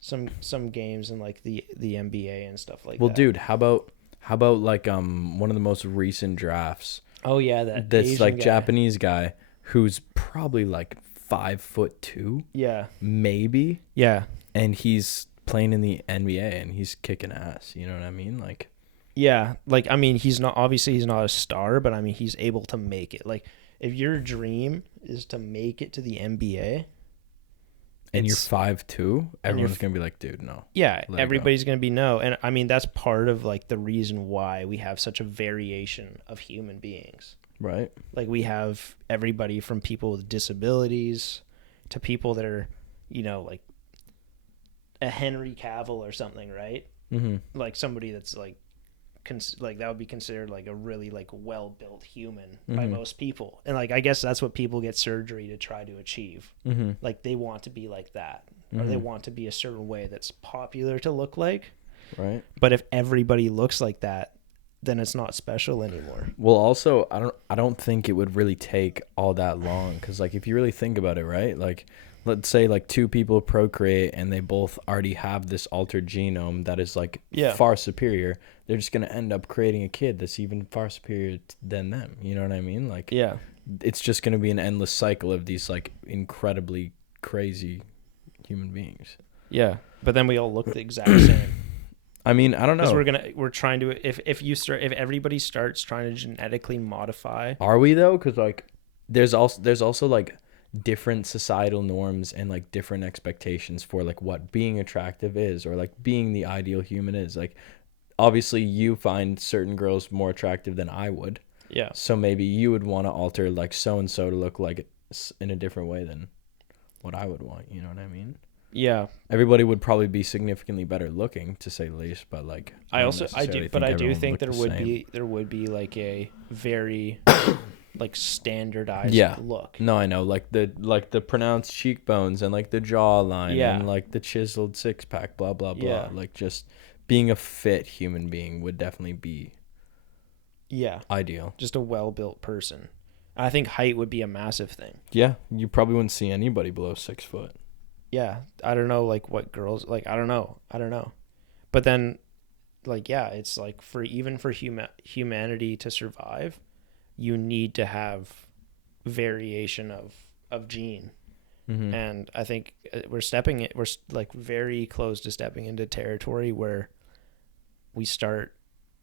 some games in like the NBA and stuff like that. Well, dude, how about like one of the most recent drafts? Oh yeah, that's Asian like guy. Japanese guy who's probably like 5'2", Yeah. maybe, Yeah. and he's playing in the NBA and he's kicking ass. You know what I mean? Like, yeah, like I mean, he's not a star, but I mean, he's able to make it. Like, if your dream is to make it to the NBA, and you're 5'2", everyone's gonna be like, dude, no. Yeah, everybody's gonna be no, and I mean that's part of like the reason why we have such a variation of human beings. Right. Like we have everybody from people with disabilities to people that are, you know, like a Henry Cavill or something, right? Like somebody that's like that would be considered like a really like well-built human by most people. And like I guess that's what people get surgery to try to achieve. Like they want to be like that, or they want to be a certain way that's popular to look like. Right. But if everybody looks like that, then it's not special anymore. Well, also, I don't think it would really take all that long, because like if you really think about it, right? Like, let's say like two people procreate and they both already have this altered genome that is like far superior. They're just gonna end up creating a kid that's even far superior than them. You know what I mean? Like, it's just gonna be an endless cycle of these like incredibly crazy human beings. Yeah, but then we all look the exact same. I mean, I don't know. Because we're trying to if everybody starts trying to genetically modify. Are we though? Because like, there's also like different societal norms and like different expectations for like what being attractive is, or like being the ideal human is. Like obviously you find certain girls more attractive than I would. Yeah. So maybe you would want to alter like so and so to look like in a different way than what I would want, you know what I mean? Yeah. Everybody would probably be significantly better looking, to say the least, but like I don't do necessarily but I do everyone think look the same. there would be like a very like standardized Yeah. look. No, I know, like the pronounced cheekbones and like the jawline Yeah. and like the chiseled six pack, blah blah blah. Yeah. Like just being a fit human being would definitely be Yeah. ideal. Just a well-built person. I think height would be a massive thing. Yeah, you probably wouldn't see anybody below 6 foot. Yeah. I don't know like what girls like I don't know. But then like yeah, it's like for humanity to survive, you need to have variation of gene. Mm-hmm. And I think we're like very close to stepping into territory where we start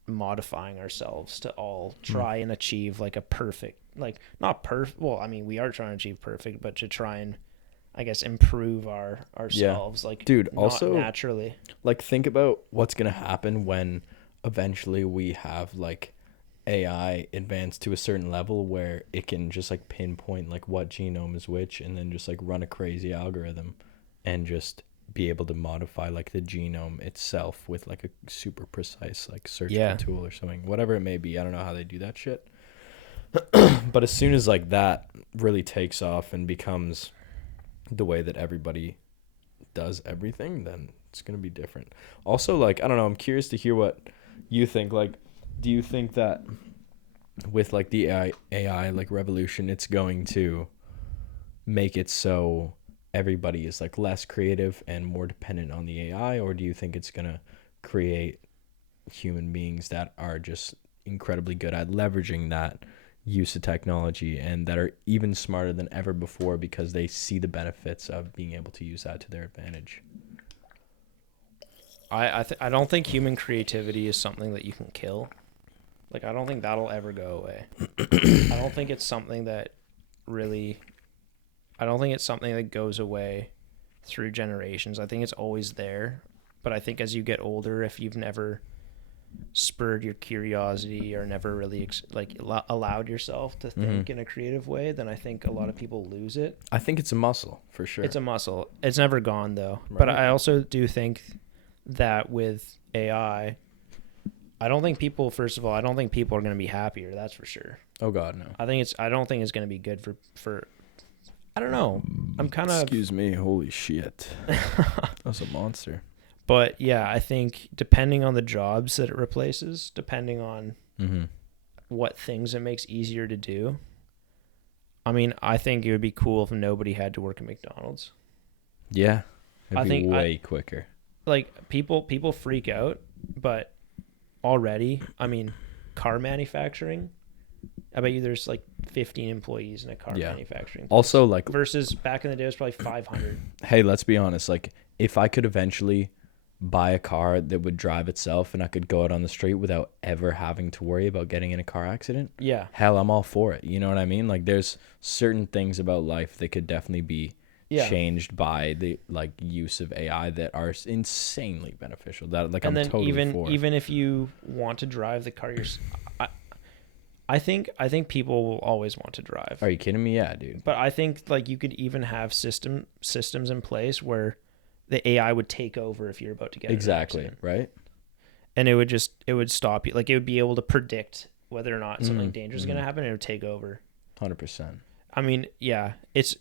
modifying ourselves to all try and achieve like a perfect, like not perfect. Well, I mean, we are trying to achieve perfect, but to try and, I guess, improve ourselves. Yeah. Like, dude, not also naturally. Like think about what's going to happen when eventually we have like AI advanced to a certain level where it can just like pinpoint like what genome is which, and then just like run a crazy algorithm and just be able to modify like the genome itself with like a super precise like search tool or something, whatever it may be. I don't know how they do that shit. But as soon as like that really takes off and becomes the way that everybody does everything, then it's going to be different. Also, like, I don't know, I'm curious to hear what you think. Like, do you think that with like the AI like revolution, it's going to make it so everybody is like less creative and more dependent on the AI, or do you think it's going to create human beings that are just incredibly good at leveraging that use of technology and that are even smarter than ever before because they see the benefits of being able to use that to their advantage? I don't think human creativity is something that you can kill. Like, I don't think that'll ever go away. I don't think it's something that really, I don't think it's something that goes away through generations. I think it's always there. But I think as you get older, if you've never spurred your curiosity or never really allowed yourself to think in a creative way, then I think a lot of people lose it. I think it's a muscle for sure. It's a muscle. It's never gone though. Right. But I also do think that with AI, I don't think people are going to be happier. That's for sure. Oh God, no. I don't think it's going to be good for I don't know. I'm kind of, excuse me. Holy shit. That's a monster. But yeah, I think depending on the jobs that it replaces, depending on what things it makes easier to do. I mean, I think it would be cool if nobody had to work at McDonald's. Yeah. It'd be way quicker. Like people freak out, but already, I mean, car manufacturing, I bet you there's like 15 employees in a car manufacturing place. Also, like, versus back in the day it was probably 500. Hey, let's be honest. Like, if I could eventually buy a car that would drive itself and I could go out on the street without ever having to worry about getting in a car accident, hell, I'm all for it. You know what I mean? Like, there's certain things about life that could definitely be changed by the like use of AI that are insanely beneficial. That like, and I'm totally for. Even if you want to drive the car yourself, I think people will always want to drive. Are you kidding me? Yeah, dude. But I think like you could even have systems in place where the AI would take over if you're about to get in an accident. Right? And it would stop you. Like, it would be able to predict whether or not something dangerous is going to happen, and it would take over. 100%. I mean, yeah, it's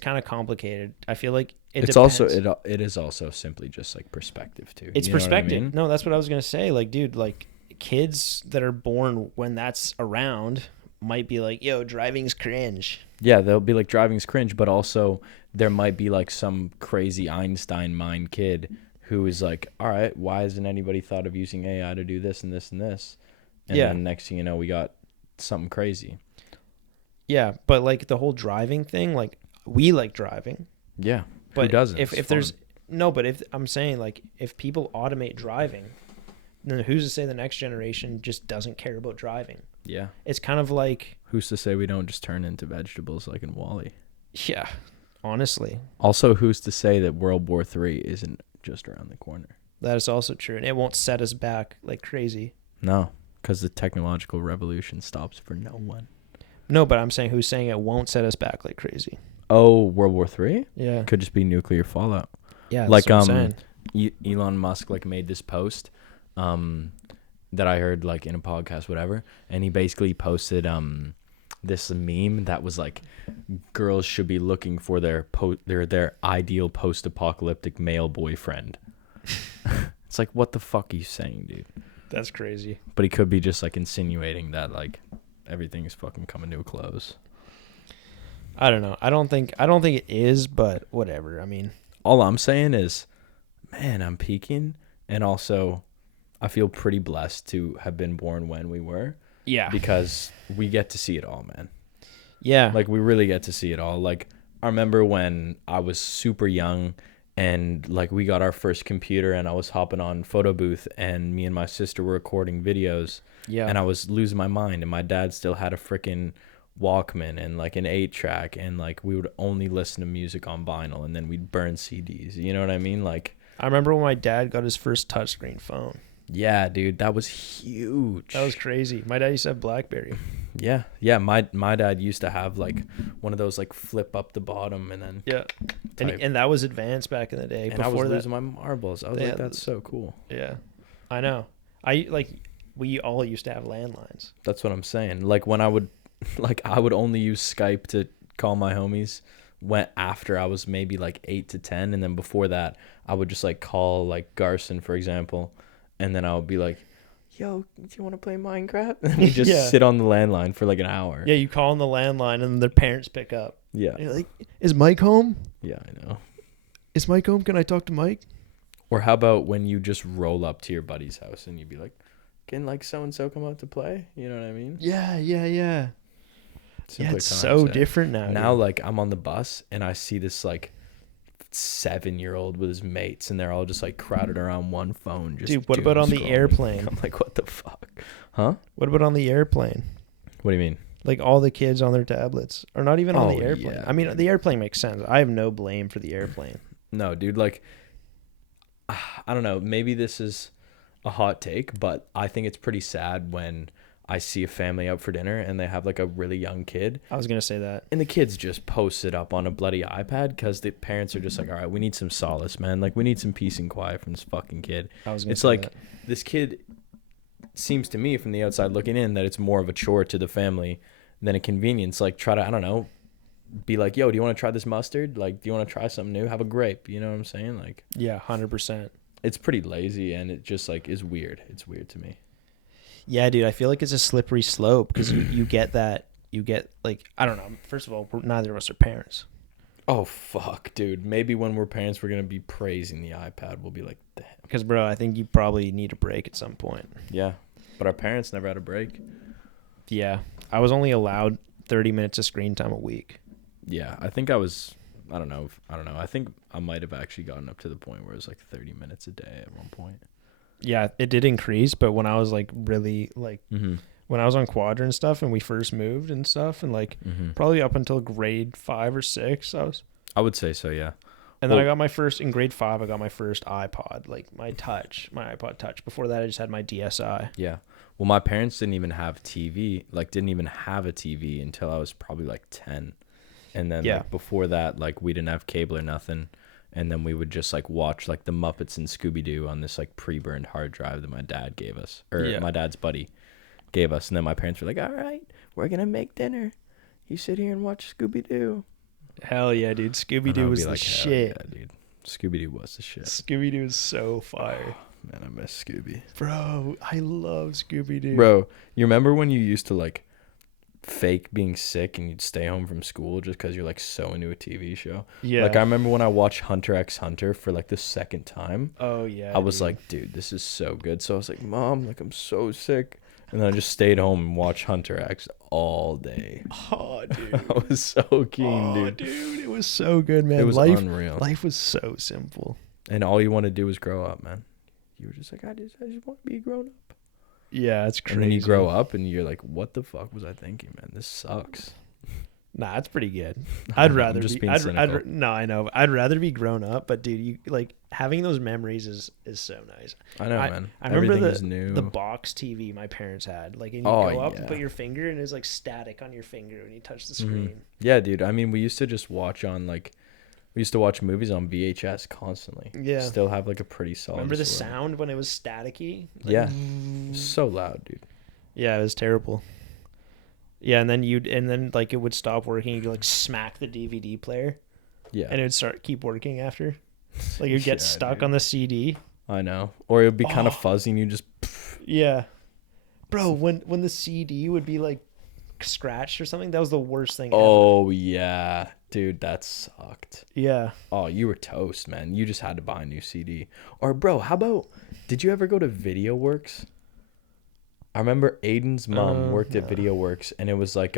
kind of complicated. I feel like it is also simply just like perspective too. It's perspective. I mean? No, that's what I was going to say. Like, dude, like kids that are born when that's around might be like, yo, driving's cringe. Yeah, they'll be like, driving's cringe, but also there might be like some crazy Einstein mind kid who is like, all right, why hasn't anybody thought of using AI to do this and this and this? And then next thing you know, we got something crazy. Yeah, but like the whole driving thing, like we like driving. Yeah, but who doesn't? If there's no, but if I'm saying like if people automate driving, then who's to say the next generation just doesn't care about driving? Yeah. It's kind of like, who's to say we don't just turn into vegetables like in WALL-E? Yeah, honestly, Also, who's to say that World War III isn't just around the corner? that is also true, and it won't set us back like crazy. No, because the technological revolution stops for no one. No, but I'm saying who's saying it won't set us back like crazy? Oh, World War III Yeah, could just be nuclear fallout. yeah. Like That's what I'm saying. Elon Musk like made this post, that I heard like in a podcast, whatever, and he basically posted this meme that was like, girls should be looking for their ideal post-apocalyptic male boyfriend. It's like, what the fuck are you saying, dude? That's crazy. But he could be just like insinuating that like everything is fucking coming to a close. I don't know. I don't think it is, but whatever. I mean, All I'm saying is, man, I'm peaking, and also I feel pretty blessed to have been born when we were, yeah, because we get to see it all, man. yeah, Like, we really get to see it all. Like, I remember when I was super young and like we got our first computer and I was hopping on photo booth and me and my sister were recording videos, yeah. and I was losing my mind, and my dad still had a freaking Walkman and like an 8-track, and like we would only listen to music on vinyl, and then we'd burn CDs. You know what I mean? Like, I remember when my dad got his first touchscreen phone. yeah, dude, that was huge. That was crazy. My dad used to have BlackBerry. Yeah. My dad used to have like one of those like flip up the bottom and then Yeah, and that was advanced back in the day. and Before I was that, losing my marbles. I was like, that's so cool. yeah, I know. We all used to have landlines. That's what I'm saying. Like when I would I would only use Skype to call my homies went after I was maybe like 8 to 10, and then before that I would just like call like Garson, for example, and then I would be like, yo, do you want to play Minecraft? And we just Yeah. sit on the landline for like an hour. Yeah, you call on the landline and then their parents pick up. Yeah. And you're like, is Mike home? Yeah, I know. Is Mike home? Can I talk to Mike? Or how about when you just roll up to your buddy's house and you'd be like, can like so and so come out to play? You know what I mean? Yeah. Simpler It's times, so eh? different now. Now, dude. like, I'm on the bus and I see this like 7-year-old with his mates, and they're all just like crowded around one phone. Just Dude, what about on the doom-scrolling. airplane? I'm like, what the fuck? Huh? What about on the airplane? What do you mean? Like all the kids on their tablets, or not even on Oh, the airplane. yeah. I mean, the airplane makes sense. I have no blame for the airplane. No, dude, like, I don't know. Maybe this is a hot take, but I think it's pretty sad when I see a family out for dinner and they have like a really young kid, I was gonna say that. and the kids just post it up on a bloody iPad because the parents are just like, all right, we need some solace, man. Like, we need some peace and quiet from this fucking kid. I was gonna. It's say like that. this kid seems to me from the outside looking in that it's more of a chore to the family than a convenience. Like, try to, I don't know, be like, yo, do you want to try this mustard? Like, do you want to try something new? Have a grape. You know what I'm saying? Like, Yeah, 100%. it's pretty lazy, and it just like is weird. It's weird to me. Yeah, dude, I feel like it's a slippery slope because you get that. You get like, I don't know. First of all, neither of us are parents. Oh fuck, dude. Maybe when we're parents, we're gonna be praising the iPad. We'll be like, damn. Because, bro, I think you probably need a break at some point. Yeah, but our parents never had a break. Yeah, I was only allowed 30 minutes of screen time a week. Yeah, I think I was. I don't know. I think I might have actually gotten up to the point where it was like 30 minutes a day at one point. Yeah, it did increase, but when I was like really like Mm-hmm. when I was on Quadrant and stuff, and we first moved and stuff, and like Mm-hmm. probably up until grade 5 or 6, I would say so. Yeah. and then I Well- got my first in grade 5. I got my first iPod, like my iPod Touch. Before that, I just had my DSi. Yeah. Well, my parents didn't even have TV. Like, didn't even have a TV until I was probably like 10. And then Yeah. like, before that, like we didn't have cable or nothing. And then we would just like watch like the Muppets and Scooby Doo on this like pre-burned hard drive that my dad gave us, or Yeah. my dad's buddy gave us. And then my parents were like, "All right, we're gonna make dinner. You sit here and watch Scooby Doo." Hell yeah, dude! Scooby Doo was the shit. Yeah, dude. Scooby Doo was the shit. Scooby Doo is so fire, Man, I miss Scooby. bro. I love Scooby Doo, Bro, you remember when you used to like fake being sick and you'd stay home from school just because you're like so into a TV show? Yeah. Like, I remember when I watched Hunter x Hunter for like the second time. Oh yeah. I was dude. like, dude, this is so good. So I was like, Mom, like, I'm so sick. And then I just stayed home and watched Hunter X all day. oh dude. I was so keen, Oh, dude. dude, it was so good, man. It was unreal. Life was so simple. And all you want to do is grow up, man. You were just like, I just want to be grown up. Yeah, it's crazy. And then you grow up and you're like, what the fuck was I thinking, man? This sucks. Nah, it's pretty good. I'd rather just be. being cynical. No, I know. I'd rather be grown up. But dude, you like having those memories is so nice. I know, man. I remember Everything is new. the box TV my parents had. Like, and you Oh, go up yeah. and put your finger, and it's like static on your finger when you touch the screen. Yeah, dude. I mean, we used to just watch on like, we used to watch movies on VHS constantly. Yeah. Still have like a pretty solid. Remember the story. sound when it was staticky? Like, Yeah. So loud, dude. Yeah, it was terrible. Yeah, and then like it would stop working. You'd like smack the DVD player, Yeah. and it would keep working after. Like you'd get Yeah, stuck dude. on the CD. I know. Or it would be kind of fuzzy and you just. Yeah, bro. When the CD would be like scratched or something, that was the worst thing. Oh, yeah. Dude, that sucked. Yeah. Oh, you were toast, man. You just had to buy a new CD. Or, bro, how about, did you ever go to VideoWorks? I remember Aiden's mom worked at VideoWorks, and it was like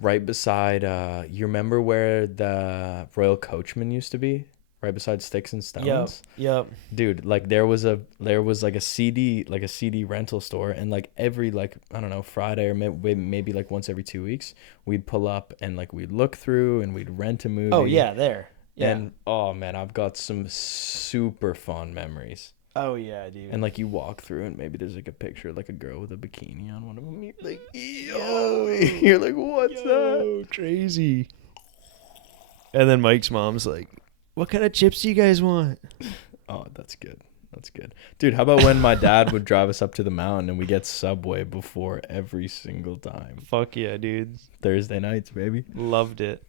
right beside, you remember where the Royal Coachman used to be? Right beside Sticks and Stones? Yep. Dude, like there was like a CD rental store, and like every like, I don't know, Friday or maybe like once every 2 weeks, we'd pull up and like we'd look through and we'd rent a movie. Oh yeah, there. Yeah. And oh man, I've got some super fun memories. Oh yeah, dude. And like you walk through and maybe there's like a picture of like a girl with a bikini on one of them. You're like, yo, you're like, what's that? Crazy. And then Mike's mom's like, "What kind of chips do you guys want?" Oh, that's good. That's good. Dude, how about when my dad would drive us up to the mountain and we get Subway before every single time? Fuck yeah, dude. Thursday nights, baby. Loved it.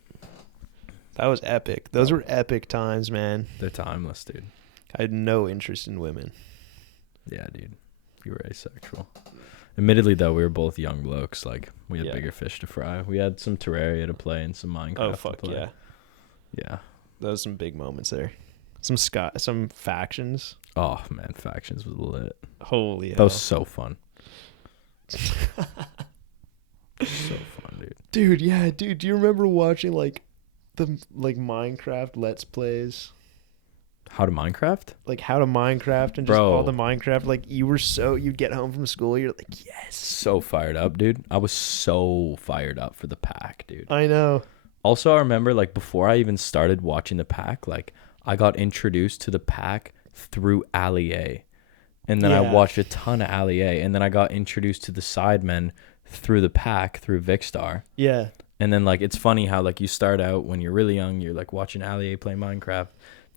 That was epic. Those were epic times, man. They're timeless, dude. I had no interest in women. Yeah, dude. You were asexual. Admittedly, though, we were both young blokes. Like, we had bigger fish to fry. We had some Terraria to play and some Minecraft Oh, fuck to play. yeah. Yeah. Those some big moments there. Some factions. Oh, man. Factions was lit. Holy hell. That was so fun. So fun, dude. Dude, yeah, dude. Do you remember watching, like, the, like, Minecraft Let's Plays? How to Minecraft? Like, how to Minecraft and just Bro. all the Minecraft. Like, you'd get home from school, you're like, yes. So fired up, dude. I was so fired up for the pack, dude. I know. Also, I remember, like, before I even started watching the pack, like, I got introduced to the pack through Ali A. And then I Yeah. watched a ton of Ali A. And then I got introduced to the Sidemen through the pack, through Vicstar. Yeah. And then, like, it's funny how, like, you start out when you're really young, you're, like, watching Ali A play Minecraft.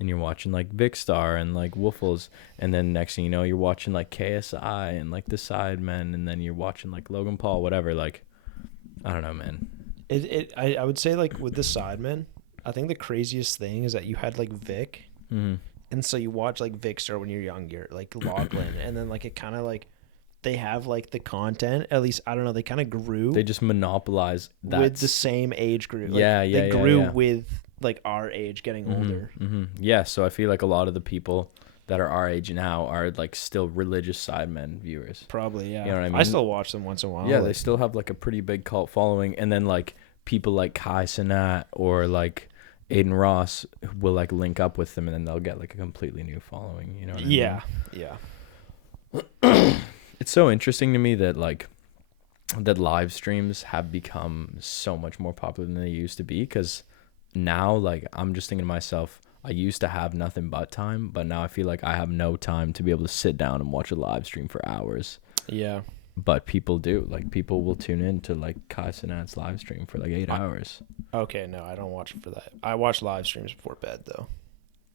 And you're watching, like, Vicstar and, like, Woofles. And then next thing you know, you're watching, like, KSI and, like, the Sidemen. And then you're watching, like, Logan Paul, whatever. Like, I don't know, man. I would say, like, with the Sidemen, I think the craziest thing is that you had, like, Vic. Mm-hmm. And so you watch, like, Vicstar when you're younger, like, Lachlan. And then, like, it kind of, like, they have, like, the content. At least, I don't know, they kind of grew. They just monopolize that. With the same age group. Like, Yeah. They grew Yeah. with, like, our age getting older. Mm-hmm. Yeah, so I feel like a lot of the people that are our age now are, like, still religious Sidemen viewers. Probably, yeah. You know what I mean? I still watch them once in a while. Yeah, like, they still have, like, a pretty big cult following. And then, like, people like Kai Cenat or, like, Aiden Ross will, like, link up with them and then they'll get, like, a completely new following. You know what I mean? Yeah. It's so interesting to me that, like, that live streams have become so much more popular than they used to be, because now, like, I'm just thinking to myself, I used to have nothing but time, but now I feel like I have no time to be able to sit down and watch a live stream for hours. Yeah. But people do. Like, people will tune in to, like, Kai Cenat's live stream for, like, 8 hours. Okay, no, I don't watch it for that. I watch live streams before bed, though.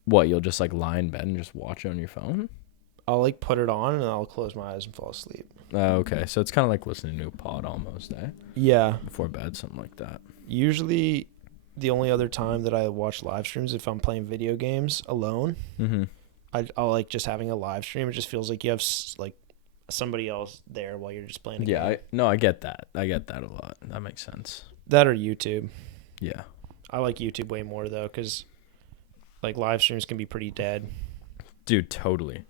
What, you'll just, like, lie in bed and just watch it on your phone? I'll, like, put it on and I'll close my eyes and fall asleep. Okay, so it's kind of like listening to a pod almost, eh? Yeah. Before bed, something like that. Usually, the only other time that I watch live streams if I'm playing video games alone. Mm-hmm. I'll like just having a live stream. It just feels like you have like somebody else there while you're just playing a game. I get that. I get that a lot. That makes sense. That or YouTube. Yeah. I like YouTube way more though, because like live streams can be pretty dead. Dude, totally.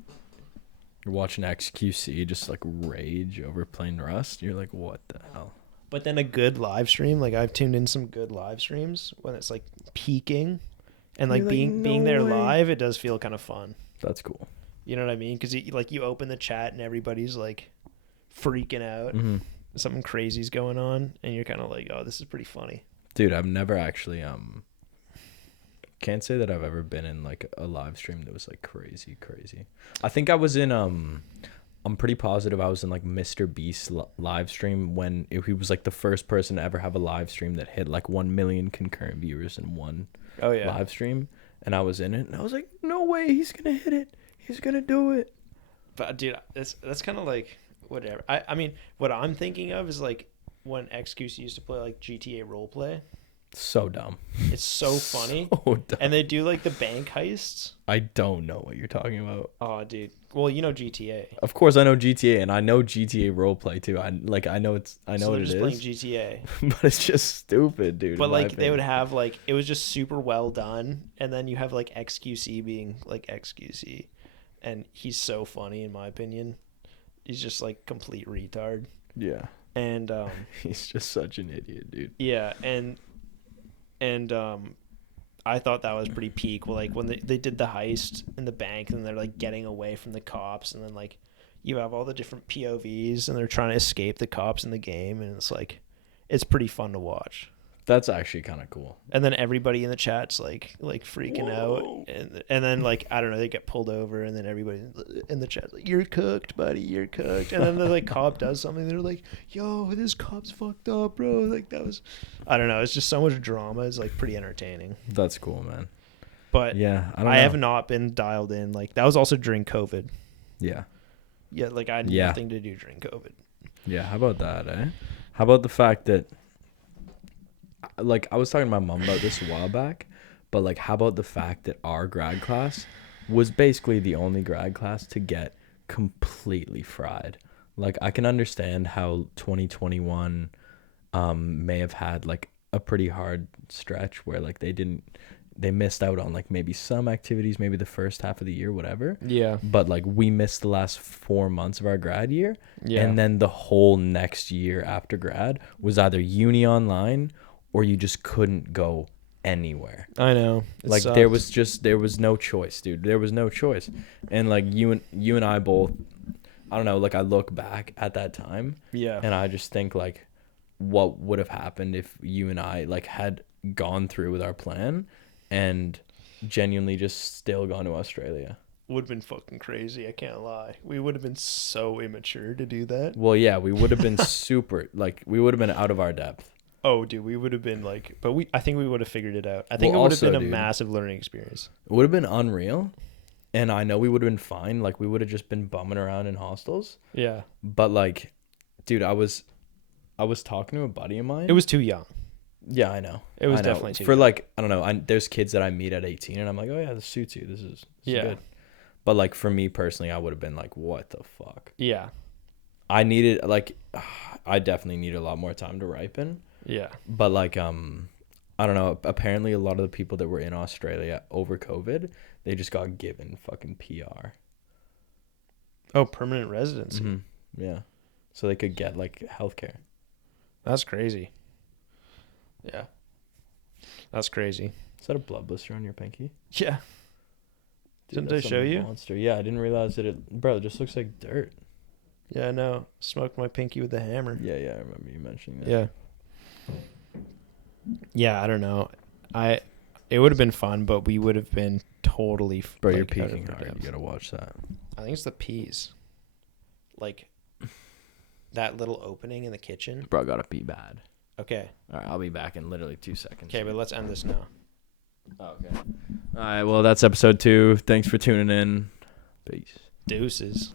You're watching XQC just, like, rage over playing Rust. You're like, what the hell? But then a good live stream, like I've tuned in some good live streams when it's like peaking, and like You're like, being "No there way." live, it does feel kind of fun. That's cool. You know what I mean? Because you open the chat and everybody's like freaking out. Mm-hmm. something crazy's going on, and you're kind of like, oh, this is pretty funny. Dude, I've never actually can't say that I've ever been in like a live stream that was like crazy. I think I was in I'm pretty positive I was in like Mr. Beast's live stream when he was like the first person to ever have a live stream that hit like 1 million concurrent viewers in one live stream, and I was in it and I was like, no way, he's gonna hit it, he's gonna do it. But dude, that's kind of like whatever. I mean, what I'm thinking of is like when XQC used to play like GTA roleplay. So dumb. It's so funny. So dumb. And they do like the bank heists. I don't know what you're talking about. Oh, dude. Well, you know GTA. Of course I know GTA, and I know GTA roleplay too. I know what it is. Playing GTA. But it's just stupid, dude. But like they would have like, it was just super well done, and then you have like XQC being like XQC, and he's so funny in my opinion. He's just like complete retard. Yeah. And he's just such an idiot, dude. Yeah, and I thought that was pretty peak. Well, like when they did the heist in the bank, and they're like getting away from the cops, and then like you have all the different POVs, and they're trying to escape the cops in the game, and it's like it's pretty fun to watch. That's actually kind of cool. And then everybody in the chat's like freaking out, and then like I don't know, they get pulled over, and then everybody in the chat's like, "You're cooked, buddy, you're cooked." And then the like cop does something, they're like, "Yo, this cop's fucked up, bro." Like that was, I don't know, it's just so much drama. It's like pretty entertaining. That's cool, man. But yeah, I have not been dialed in. Like that was also during COVID. Yeah. Yeah, like I had nothing to do during COVID. Yeah, how about that, eh? How about the fact that, like, I was talking to my mom about this a while back, but like, how about the fact that our grad class was basically the only grad class to get completely fried. Like, I can understand how 2021 may have had like a pretty hard stretch where like they missed out on like maybe some activities, maybe the first half of the year, whatever. Yeah. But like we missed the last 4 months of our grad year. Yeah. And then the whole next year after grad was either uni online or you just couldn't go anywhere. I know. Like sucks. there was no choice, dude. There was no choice. And like you and I both, I don't know, like I look back at that time. Yeah. And I just think like what would have happened if you and I like had gone through with our plan and genuinely just still gone to Australia. Would have been fucking crazy, I can't lie. We would have been so immature to do that. Well, yeah, we would have been super, like, we would have been out of our depth. Oh, dude, we would have been like, but I think we would have figured it out. I think Well, it would have also, been a dude, massive learning experience. It would have been unreal. And I know we would have been fine. Like, we would have just been bumming around in hostels. Yeah. But, like, dude, I was talking to a buddy of mine. It was too young. Yeah, I know. It was I know. definitely too For, young. like, I don't know. There's kids that I meet at 18, and I'm like, oh, yeah, this suits you. This is good. But, like, for me personally, I would have been like, what the fuck? Yeah. I needed, like, I definitely needed a lot more time to ripen. Yeah. But, like, I don't know. Apparently, a lot of the people that were in Australia over COVID, they just got given fucking PR. Oh, permanent residency. Mm-hmm. Yeah. So they could get, like, healthcare. That's crazy. Yeah. That's crazy. Is that a blood blister on your pinky? Yeah. Dude, Didn't I show you? Monster. Yeah, I didn't realize that it just looks like dirt. Yeah, I know. Smoked my pinky with a hammer. Yeah, I remember you mentioning that. Yeah. Yeah, I don't know. It would have been fun, but we would have been totally. Bro, like, you're out of peeking our hard. depth. You gotta watch that. I think it's the peas. Like that little opening in the kitchen. Bro, gotta be bad. Okay. All right, I'll be back in literally 2 seconds. Okay, but let's end this now. Oh, okay. All right, well, that's episode 2. Thanks for tuning in. Peace. Deuces.